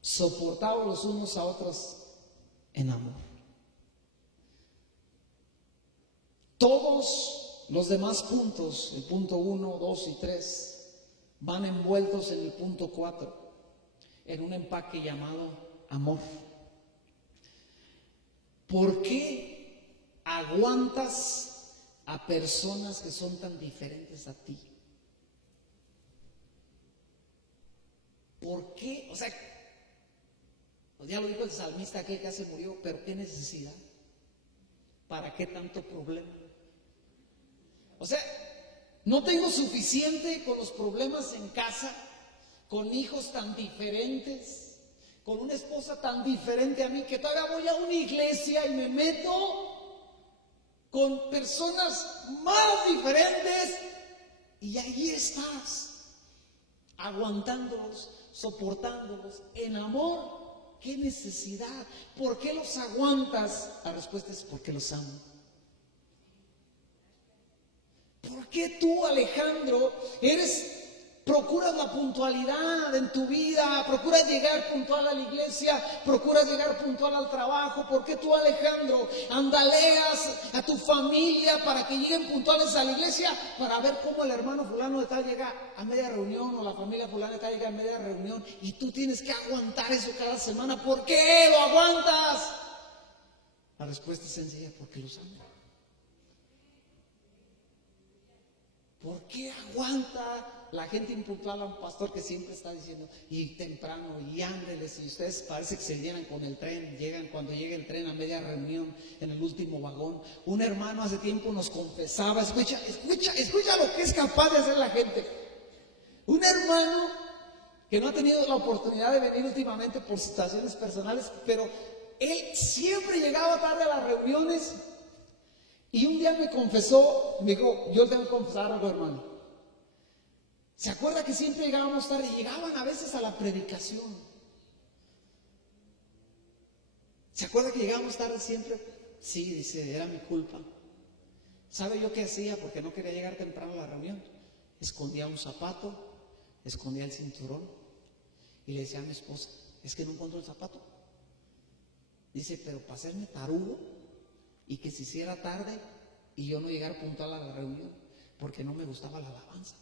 Soportaos los unos a otros en amor. Todos los demás puntos, el punto 1, 2 y 3, van envueltos en el punto 4, en un empaque llamado amor. ¿Por qué aguantas a personas que son tan diferentes a ti? ¿Por qué? O sea, ya lo dijo el salmista, aquel que ya se murió, pero ¿qué necesidad? ¿Para qué tanto problema? O sea, no tengo suficiente con los problemas en casa, con hijos tan diferentes, con una esposa tan diferente a mí, que todavía voy a una iglesia y me meto con personas más diferentes y ahí estás, aguantándolos, soportándolos en amor. ¿Qué necesidad? ¿Por qué los aguantas? La respuesta es porque los amo. ¿Por qué tú, Alejandro, procuras la puntualidad en tu vida, procuras llegar puntual a la iglesia, procuras llegar puntual al trabajo? ¿Por qué tú, Alejandro, andaleas a tu familia para que lleguen puntuales a la iglesia, para ver cómo el hermano fulano de tal llega a media reunión o la familia fulana de tal llega a media reunión y tú tienes que aguantar eso cada semana? ¿Por qué lo aguantas? La respuesta es sencilla: porque los amo. ¿Por qué aguanta la gente impuntual a un pastor que siempre está diciendo, y temprano, y ándeles, y ustedes parece que se llenan con el tren, llegan cuando llega el tren a media reunión, en el último vagón? Un hermano hace tiempo nos confesaba, escucha lo que es capaz de hacer la gente. Un hermano que no ha tenido la oportunidad de venir últimamente por situaciones personales, pero él siempre llegaba tarde a las reuniones. Y un día me confesó, me dijo, yo le tengo que confesar algo, hermano. ¿Se acuerda que siempre llegábamos tarde? Llegaban a veces a la predicación. ¿Se acuerda que llegábamos tarde siempre? Sí, dice, era mi culpa. ¿Sabe yo qué hacía? Porque no quería llegar temprano a la reunión. Escondía un zapato, escondía el cinturón y le decía a mi esposa, es que no encuentro el zapato. Dice, pero para hacerme tarugo y que se hiciera tarde y yo no llegara puntual a la reunión, porque no me gustaba la alabanza.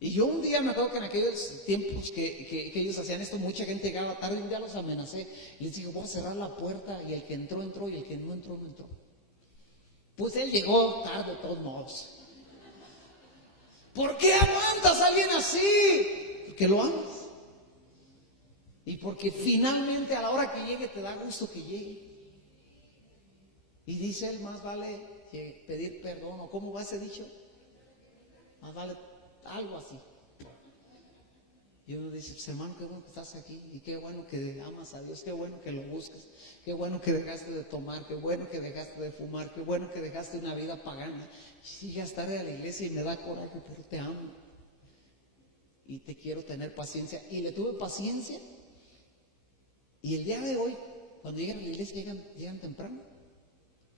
Y yo un día me acuerdo que en aquellos tiempos que ellos hacían esto, mucha gente llegaba tarde, y un día los amenacé. Les dije, voy a cerrar la puerta, y el que entró, entró, y el que no entró, no entró. Pues él llegó tarde de todos modos. ¿Por qué aguantas a alguien así? Porque lo amas. Y porque finalmente a la hora que llegue te da gusto que llegue. Y dice él, más vale pedir perdón, o ¿cómo va ese dicho? Más vale algo así. Y uno dice, pues, hermano, qué bueno que estás aquí, y qué bueno que amas a Dios, qué bueno que lo buscas, qué bueno que dejaste de tomar, qué bueno que dejaste de fumar, qué bueno que dejaste una vida pagana. Y sigues tarde a la iglesia y me da coraje, pero te amo y te quiero tener paciencia. Y le tuve paciencia. Y el día de hoy, cuando llegan a la iglesia, llegan temprano,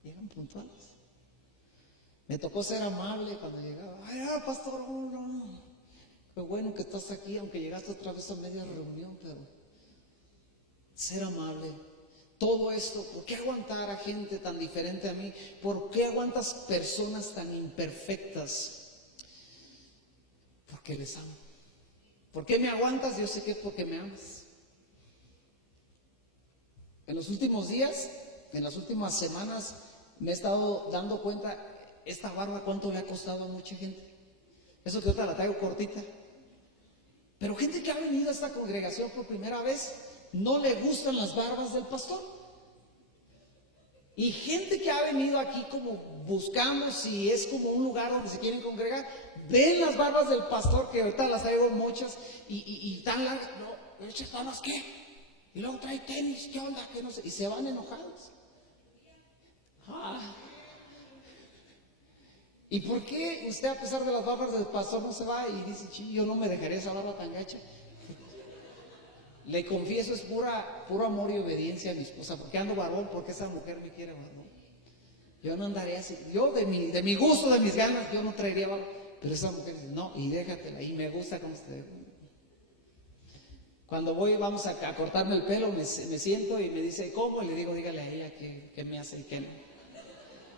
llegan puntuales. Me tocó ser amable cuando llegaba. Ay, pastor, no. Qué bueno que estás aquí, aunque llegaste otra vez a media reunión, pero ser amable. Todo esto, ¿por qué aguantar a gente tan diferente a mí? ¿Por qué aguantas personas tan imperfectas? Porque les amo. ¿Por qué me aguantas? Yo sé que es porque me amas. En los últimos días, en las últimas semanas, me he estado dando cuenta, esta barba cuánto le ha costado a mucha gente. Eso que ahorita la traigo cortita. Pero gente que ha venido a esta congregación por primera vez, no le gustan las barbas del pastor. Y gente que ha venido aquí como buscamos si es como un lugar donde se quieren congregar, ven las barbas del pastor, que ahorita las traigo muchas, y tan largas, no, ¿esas barbas qué? Y luego trae tenis, ¿qué onda? Que no sé, y se van enojados. ¿Y por qué usted, a pesar de las barbas del pastor, no se va y dice, yo no me dejaré esa barba tan gacha? Le confieso, es puro amor y obediencia a mi esposa, porque ando barbón, porque esa mujer me quiere barbón. Yo no andaré así, yo de mi gusto, de mis ganas, yo no traería barba, pero esa mujer dice, no, y déjatela, y me gusta como usted. Cuando vamos a cortarme el pelo, me siento y me dice, ¿cómo? Y le digo, dígale a ella qué me hace y qué no.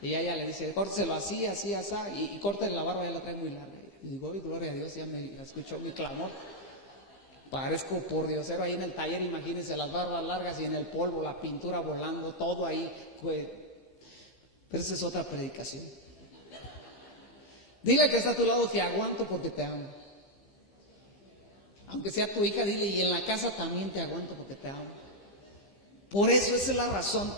Y ella le dice, córteselo así, así, así, y córtale la barba, ya la trae muy larga. Y digo, "Ay, gloria a Dios, ya me escuchó mi clamor". Parezco por diosero ahí en el taller, imagínense las barbas largas y en el polvo, la pintura volando, todo ahí. Pues, pero esa es otra predicación. Dile que está a tu lado, te aguanto porque te amo. Aunque sea tu hija, dile, y en la casa también te aguanto porque te amo. Por eso, esa es la razón.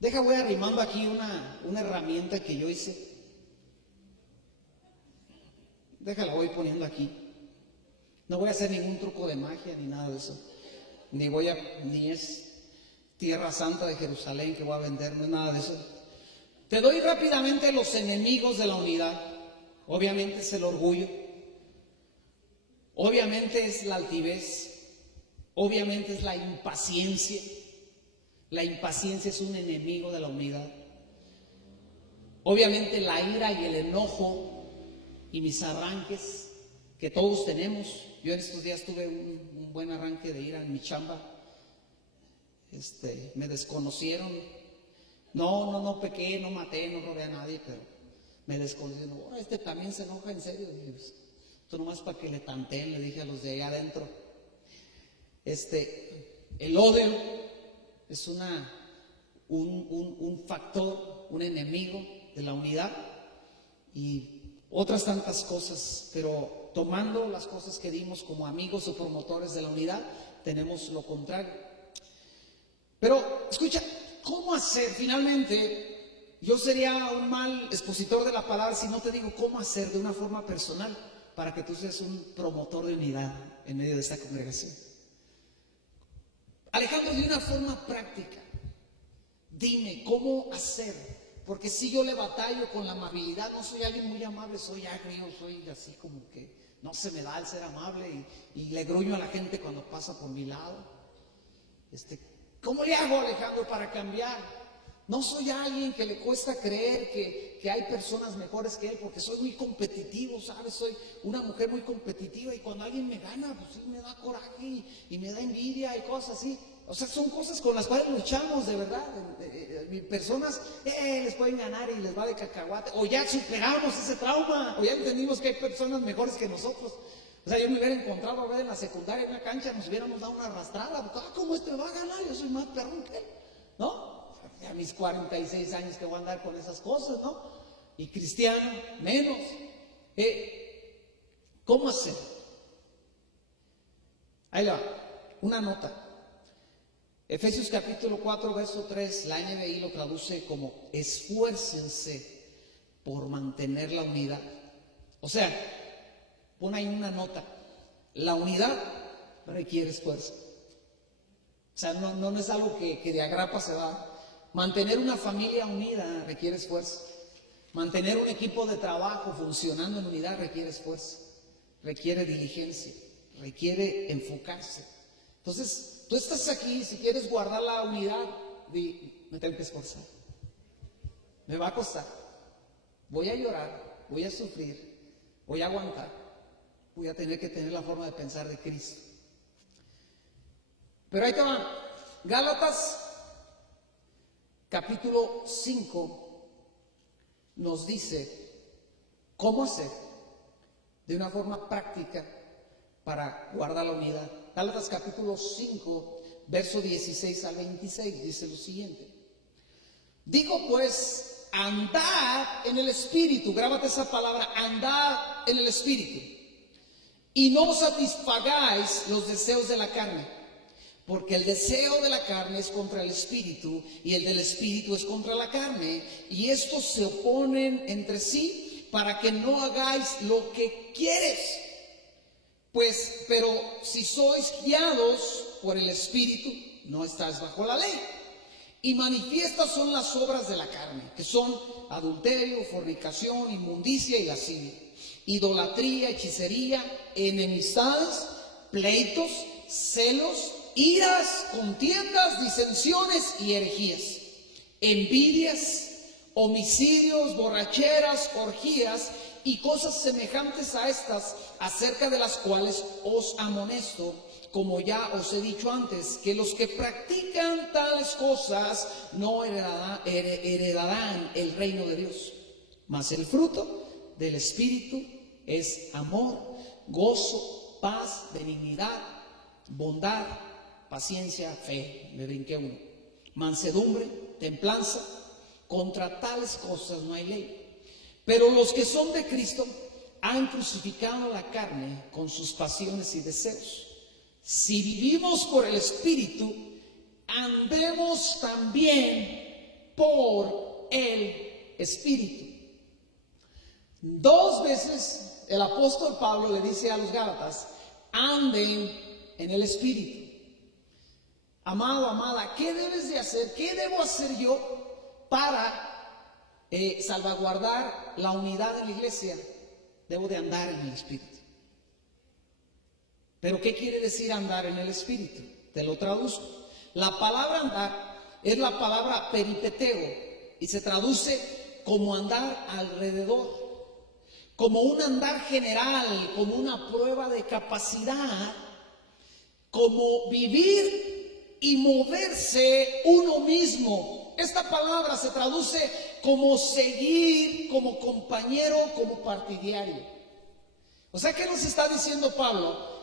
Voy arrimando aquí una herramienta que yo hice. La voy poniendo aquí. No voy a hacer ningún truco de magia ni nada de eso. Ni es Tierra Santa de Jerusalén que voy a vender, no es nada de eso. Te doy rápidamente los enemigos de la unidad. Obviamente es el orgullo. Obviamente es la altivez. Obviamente es la impaciencia. La impaciencia es un enemigo de la unidad. Obviamente la ira y el enojo y mis arranques que todos tenemos. Yo en estos días tuve un buen arranque de ira en mi chamba. Me desconocieron. No pequé, no maté, no robé a nadie, pero me desconocieron. También se enoja en serio. Dije, pues, esto nomás para que le tanteen, le dije a los de allá adentro. El odio es un factor, un enemigo de la unidad y otras tantas cosas, pero tomando las cosas que dimos como amigos o promotores de la unidad, tenemos lo contrario. Pero escucha, ¿cómo hacer? Finalmente, yo sería un mal expositor de la palabra si no te digo cómo hacer de una forma personal para que tú seas un promotor de unidad en medio de esta congregación. Alejandro, de una forma práctica, dime cómo hacer, porque si yo le batallo con la amabilidad, no soy alguien muy amable, soy agrio, soy así como que no se me da el ser amable y le gruño a la gente cuando pasa por mi lado. ¿Cómo le hago, Alejandro, para cambiar? No soy alguien que le cuesta creer que hay personas mejores que él, porque soy muy competitivo, ¿sabes? Soy una mujer muy competitiva y cuando alguien me gana, pues sí, me da coraje y me da envidia y cosas así. O sea, son cosas con las cuales luchamos, de verdad. Personas les pueden ganar y les va de cacahuate. O ya superamos ese trauma, o ya entendimos que hay personas mejores que nosotros. O sea, yo me hubiera encontrado a ver en la secundaria, en una cancha, nos hubiéramos dado una arrastrada. ¿Cómo me va a ganar? Yo soy más perrón que él, ¿no? A mis 46 años que voy a andar con esas cosas, ¿no? Y cristiano, menos. ¿Cómo hacer? Ahí va, una nota. Efesios capítulo 4, verso 3, la NBI lo traduce como esfuércense por mantener la unidad. O sea, pon ahí una nota. La unidad requiere esfuerzo. O sea, no es algo que de agrapa se va. Mantener una familia unida requiere esfuerzo. Mantener un equipo de trabajo funcionando en unidad requiere esfuerzo. Requiere diligencia. Requiere enfocarse. Entonces, tú estás aquí, si quieres guardar la unidad, me tengo que esforzar. Me va a costar. Voy a llorar, voy a sufrir, voy a aguantar. Voy a tener que tener la forma de pensar de Cristo. Pero ahí te va. Gálatas capítulo 5 nos dice cómo hacer de una forma práctica para guardar la unidad. Gálatas capítulo 5, verso 16 al 26 dice lo siguiente. Digo pues, andad en el Espíritu. Grábate esa palabra, andad en el Espíritu. Y no satisfagáis los deseos de la carne. Porque el deseo de la carne es contra el Espíritu y el del Espíritu es contra la carne. Y estos se oponen entre sí para que no hagáis lo que quieres. Pero si sois guiados por el Espíritu, no estáis bajo la ley. Y manifiestas son las obras de la carne, que son adulterio, fornicación, inmundicia y lascivia, idolatría, hechicería, enemistades, pleitos, celos, iras, contiendas, disensiones y herejías, envidias, homicidios, borracheras, orgías y cosas semejantes a estas, acerca de las cuales os amonesto, como ya os he dicho antes, que los que practican tales cosas no heredarán el reino de Dios. Mas el fruto del Espíritu es amor, gozo, paz, benignidad, bondad, paciencia, fe. Me brinqué uno. Mansedumbre, templanza. Contra tales cosas no hay ley. Pero los que son de Cristo han crucificado la carne con sus pasiones y deseos. Si vivimos por el Espíritu, andemos también por el Espíritu. 2 veces el apóstol Pablo le dice a los Gálatas: anden en el Espíritu. Amado, amada, ¿qué debes de hacer? ¿Qué debo hacer yo para salvaguardar la unidad de la iglesia? Debo de andar en el Espíritu. ¿Pero qué quiere decir andar en el Espíritu? Te lo traduzco. La palabra andar es la palabra peripeteo y se traduce como andar alrededor, como un andar general, como una prueba de capacidad, como vivir y moverse uno mismo. Esta palabra se traduce como seguir, como compañero, como partidario. O sea, ¿qué nos está diciendo Pablo?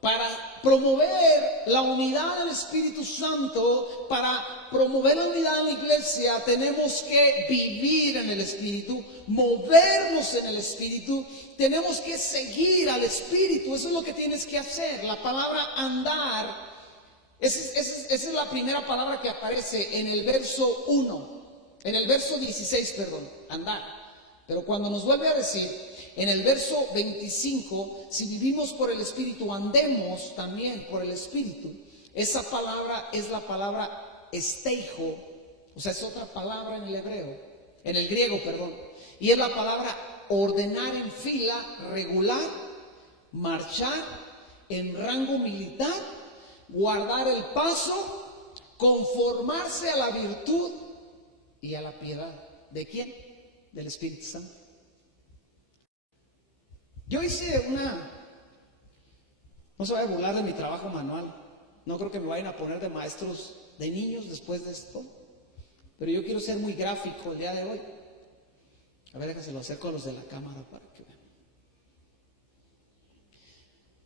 Para promover la unidad del Espíritu Santo, para promover la unidad de la iglesia, tenemos que vivir en el Espíritu, movernos en el Espíritu, tenemos que seguir al Espíritu. Eso es lo que tienes que hacer. La palabra andar, esa es la primera palabra que aparece en el verso 1, en el verso 16, perdón, andar. Pero cuando nos vuelve a decir en el verso 25, si vivimos por el Espíritu, andemos también por el Espíritu. Esa palabra es la palabra esteijo, o sea, es otra palabra en el hebreo, en el griego, perdón. Y es la palabra ordenar en fila, regular, marchar en rango militar, guardar el paso, conformarse a la virtud y a la piedad. ¿De quién? Del Espíritu Santo. Yo hice no se vaya a burlar de mi trabajo manual, no creo que me vayan a poner de maestros de niños después de esto, pero yo quiero ser muy gráfico el día de hoy. A ver, déjaselo acerco a los de la cámara para que vean.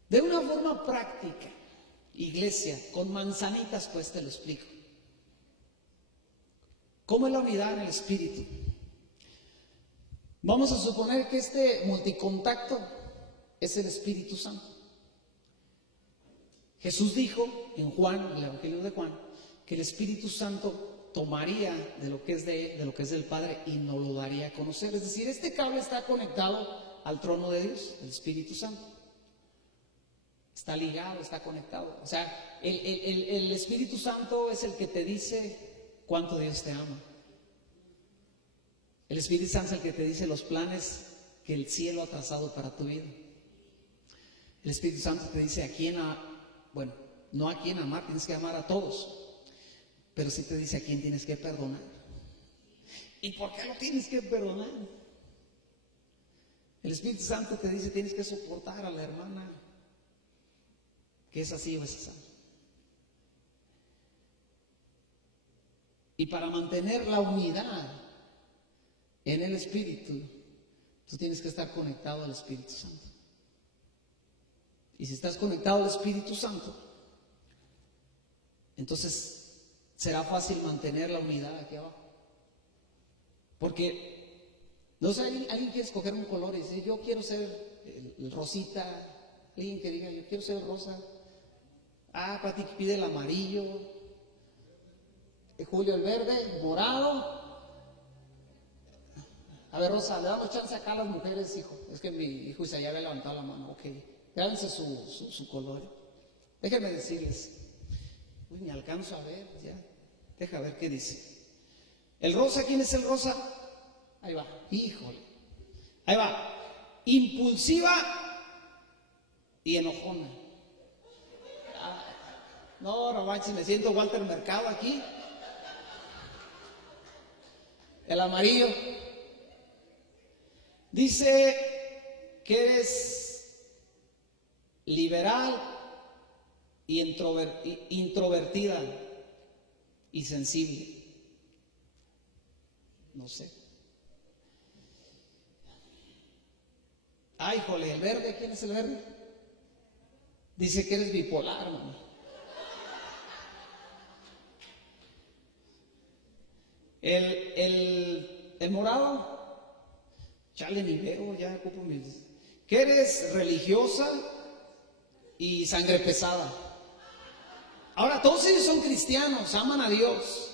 De una forma práctica, iglesia, con manzanitas pues te lo explico. ¿Cómo es la unidad en el Espíritu? Vamos a suponer que este multicontacto es el Espíritu Santo. Jesús dijo en Juan, el Evangelio de Juan, que el Espíritu Santo tomaría de lo que es del Padre y nos lo daría a conocer. Es decir, este cable está conectado al trono de Dios, el Espíritu Santo. Está ligado, está conectado. O sea, el Espíritu Santo es el que te dice cuánto Dios te ama. El Espíritu Santo es el que te dice los planes que el cielo ha trazado para tu vida. El Espíritu Santo te dice no a quién amar, tienes que amar a todos, pero sí te dice a quién tienes que perdonar. ¿Y por qué lo tienes que perdonar? El Espíritu Santo te dice tienes que soportar a la hermana que es así o es así. Y para mantener la unidad en el Espíritu, tú tienes que estar conectado al Espíritu Santo. Y si estás conectado al Espíritu Santo, entonces será fácil mantener la unidad aquí abajo. Porque, no sé, alguien quiere escoger un color y dice, yo quiero ser el rosita. Alguien que diga, yo quiero ser rosa. Para ti pide el amarillo. Julio el verde, morado. A ver, Rosa, le damos chance acá a las mujeres, hijo. Es que mi hijo Isaías había levantado la mano. Ok, gánense su color. Déjenme decirles. Uy, me alcanzo a ver, ya. Deja ver qué dice. ¿El rosa? ¿Quién es el rosa? Ahí va, híjole. Ahí va. Impulsiva y enojona. No manches, me siento Walter Mercado aquí. El amarillo. Dice que eres liberal y introvertida y sensible. No sé. Ay, jole, el verde, ¿quién es el verde? Dice que eres bipolar, mamá. El morado, chale, ni veo, ya ocupo mis. Que eres religiosa y sangre pesada. Ahora, todos ellos son cristianos, aman a Dios,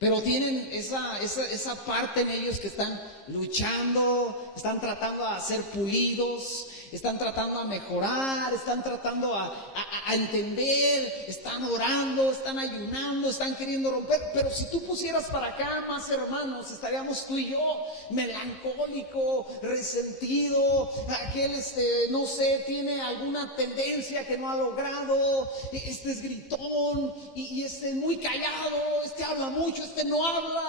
pero tienen esa parte en ellos que están luchando, están tratando a ser pulidos, están tratando a mejorar, están tratando a entender, están orando, están ayunando, están queriendo romper. Pero si tú pusieras para acá más hermanos, estaríamos tú y yo, melancólico, resentido, aquel no sé, tiene alguna tendencia que no ha logrado, este es gritón y este es muy callado, este habla mucho, este no habla,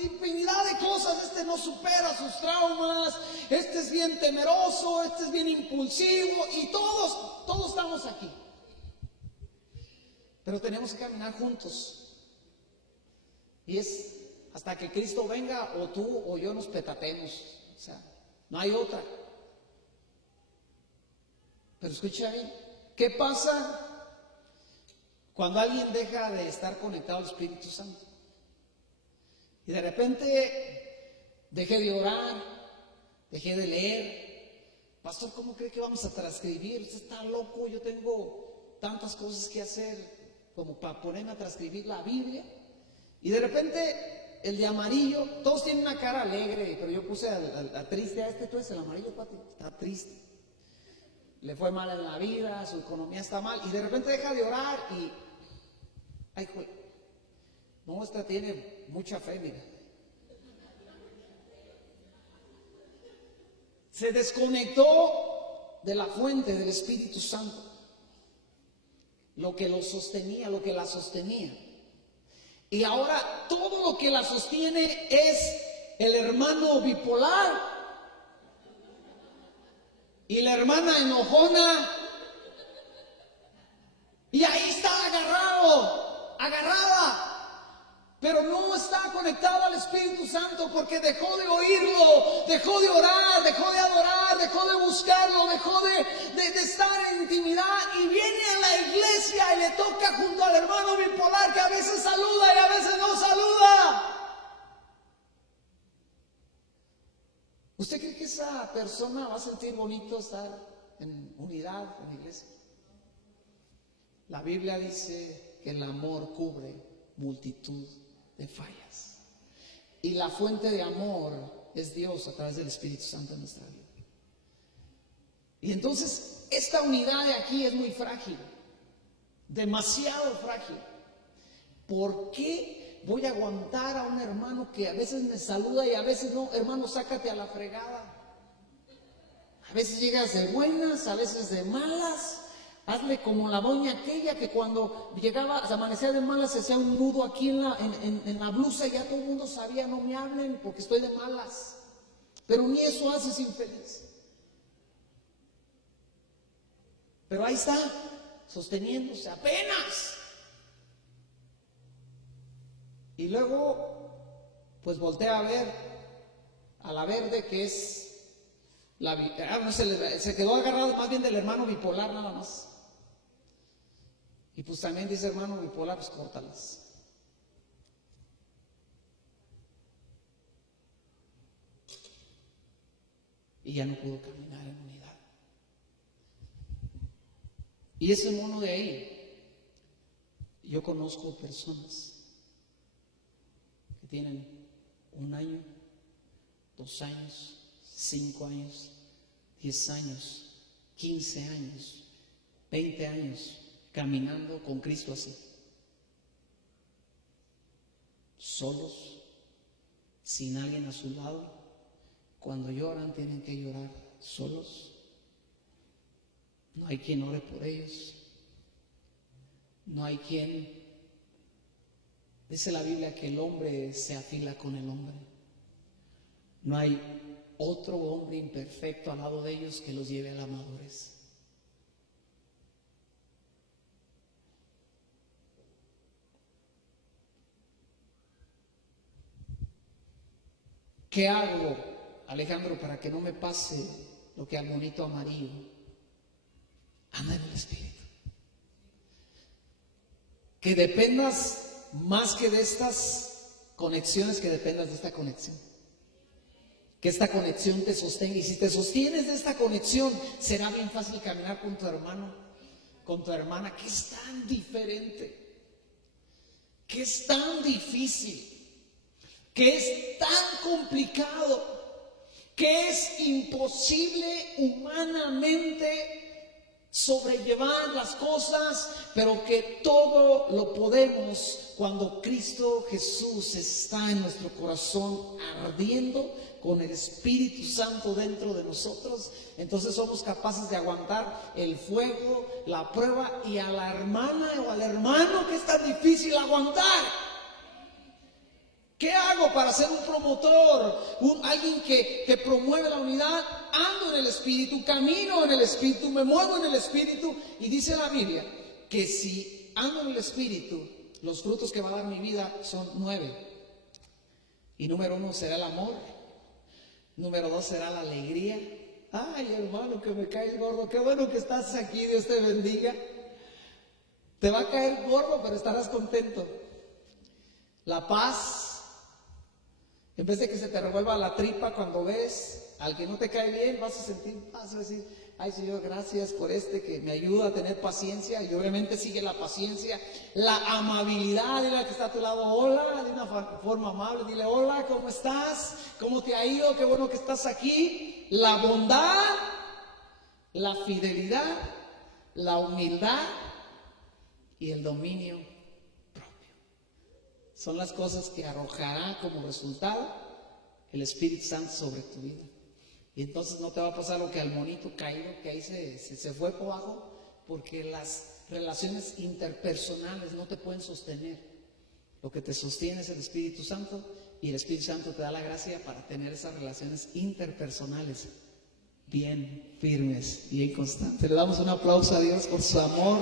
y infinidad de cosas, este no supera sus traumas, este es bien temeroso, este es bien impulsivo, y todos estamos aquí. Pero tenemos que caminar juntos. Y es hasta que Cristo venga, o tú o yo nos petatemos. O sea, no hay otra. Pero escucha bien, ¿qué pasa cuando alguien deja de estar conectado al Espíritu Santo? Y de repente dejé de orar, dejé de leer. Pastor, ¿cómo cree que vamos a transcribir? Usted está loco, yo tengo tantas cosas que hacer como para ponerme a transcribir la Biblia. Y de repente el de amarillo, todos tienen una cara alegre, pero yo puse a triste a este. Tú eres el amarillo, Pati, está triste, le fue mal en la vida, su economía está mal, y de repente deja de orar y ay, joder, no, esta tiene mucha fe, mira. Se desconectó de la fuente del Espíritu Santo, lo que lo sostenía, lo que la sostenía. Y ahora todo lo que la sostiene es el hermano bipolar y la hermana enojona. Y ahí está agarrada. Pero no está conectado al Espíritu Santo porque dejó de oírlo, dejó de orar, dejó de adorar, dejó de buscarlo, dejó de estar en intimidad, y viene a la iglesia y le toca junto al hermano bipolar que a veces saluda y a veces no saluda. ¿Usted cree que esa persona va a sentir bonito estar en unidad en la iglesia? La Biblia dice que el amor cubre multitud de fallas. Y la fuente de amor es Dios a través del Espíritu Santo en nuestra vida. Y entonces esta unidad de aquí es muy frágil, demasiado frágil. ¿Por qué voy a aguantar a un hermano que a veces me saluda y a veces no? Hermano, sácate a la fregada. A veces llegas de buenas, a veces de malas. Hazle como la doña aquella que cuando llegaba, se amanecía de malas, se hacía un nudo aquí en la blusa y ya todo el mundo sabía, no me hablen porque estoy de malas. Pero ni eso haces infeliz. Pero ahí está, sosteniéndose apenas. Y luego, pues voltea a ver a la verde, que es se quedó agarrado más bien del hermano bipolar nada más. Y pues también dice hermano bipolar, pues córtalas. Y ya no pudo caminar en unidad. Y ese mono de ahí, yo conozco personas que tienen 1 año, 2 años, 5 años, 10 años, 15 años, 20 años, caminando con Cristo así, solos, sin alguien a su lado. Cuando lloran tienen que llorar solos. No hay quien ore por ellos. No hay quien. Dice la Biblia que el hombre se afila con el hombre. No hay otro hombre imperfecto al lado de ellos que los lleve a la madurez. ¿Qué hago, Alejandro, para que no me pase lo que al monito amarillo? Anda en el Espíritu. Que dependas más que de estas conexiones, que dependas de esta conexión. Que esta conexión te sostenga. Y si te sostienes de esta conexión, será bien fácil caminar con tu hermano, con tu hermana, que es tan diferente, que es tan difícil, que es tan complicado, que es imposible humanamente sobrellevar las cosas, pero que todo lo podemos cuando Cristo Jesús está en nuestro corazón ardiendo con el Espíritu Santo dentro de nosotros. Entonces somos capaces de aguantar el fuego, la prueba, y a la hermana o al hermano que es tan difícil aguantar. ¿Qué hago para ser un promotor? Alguien que promueve la unidad. Ando en el Espíritu, camino en el Espíritu, me muevo en el Espíritu. Y dice la Biblia que si ando en el Espíritu, los frutos que va a dar mi vida son 9. Y número 1 será el amor. Número 2 será la alegría. Ay, hermano, que me caes gordo. Qué bueno que estás aquí, Dios te bendiga. Te va a caer gordo, pero estarás contento. La paz. En vez de que se te revuelva la tripa cuando ves al que no te cae bien, vas a decir, ay Señor, gracias por que me ayuda a tener paciencia. Y obviamente sigue la paciencia, la amabilidad. Dile al que está a tu lado, hola, de una forma amable. Dile, hola, ¿cómo estás? ¿Cómo te ha ido? Qué bueno que estás aquí. La bondad, la fidelidad, la humildad y el dominio. Son las cosas que arrojará como resultado el Espíritu Santo sobre tu vida. Y entonces no te va a pasar lo que al monito caído, que ahí se fue por abajo, porque las relaciones interpersonales no te pueden sostener. Lo que te sostiene es el Espíritu Santo, y el Espíritu Santo te da la gracia para tener esas relaciones interpersonales bien firmes, bien constantes. Le damos un aplauso a Dios por su amor,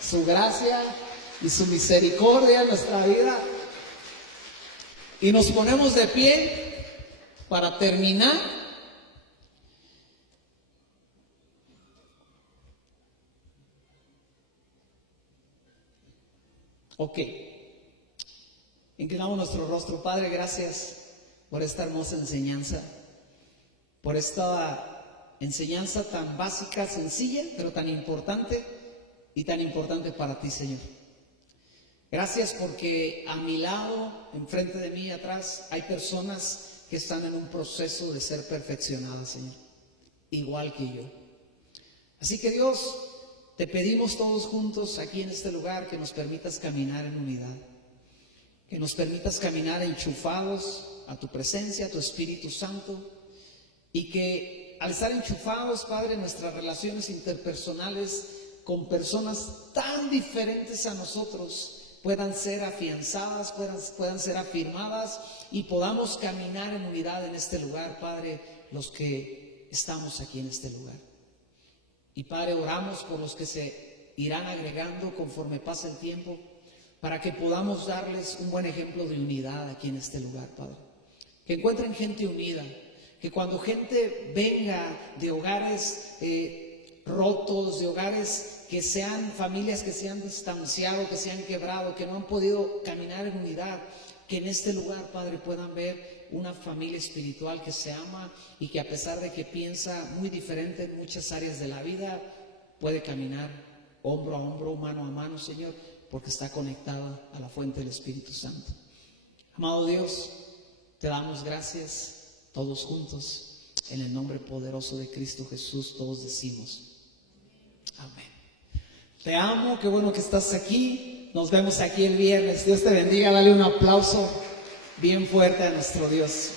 su gracia y su misericordia en nuestra vida. Y nos ponemos de pie para terminar. Ok. Inclinamos nuestro rostro. Padre, gracias por esta hermosa enseñanza, por esta enseñanza tan básica, sencilla, pero tan importante y tan importante para ti, Señor. Gracias porque a mi lado, enfrente de mí, atrás, hay personas que están en un proceso de ser perfeccionadas, Señor, igual que yo. Así que Dios, te pedimos todos juntos aquí en este lugar que nos permitas caminar en unidad, que nos permitas caminar enchufados a tu presencia, a tu Espíritu Santo, y que al estar enchufados, Padre, nuestras relaciones interpersonales con personas tan diferentes a nosotros puedan ser afianzadas, puedan ser afirmadas, y podamos caminar en unidad en este lugar, Padre, los que estamos aquí en este lugar. Y Padre, oramos por los que se irán agregando conforme pasa el tiempo, para que podamos darles un buen ejemplo de unidad aquí en este lugar, Padre. Que encuentren gente unida, que cuando gente venga de hogares rotos, de hogares que sean familias que se han distanciado, que se han quebrado, que no han podido caminar en unidad, que en este lugar, Padre, puedan ver una familia espiritual que se ama y que, a pesar de que piensa muy diferente en muchas áreas de la vida, puede caminar hombro a hombro, mano a mano, Señor, porque está conectada a la fuente del Espíritu Santo. Amado Dios, te damos gracias todos juntos, en el nombre poderoso de Cristo Jesús. Todos decimos amén. Te amo, qué bueno que estás aquí. Nos vemos aquí el viernes. Dios te bendiga. Dale un aplauso bien fuerte a nuestro Dios.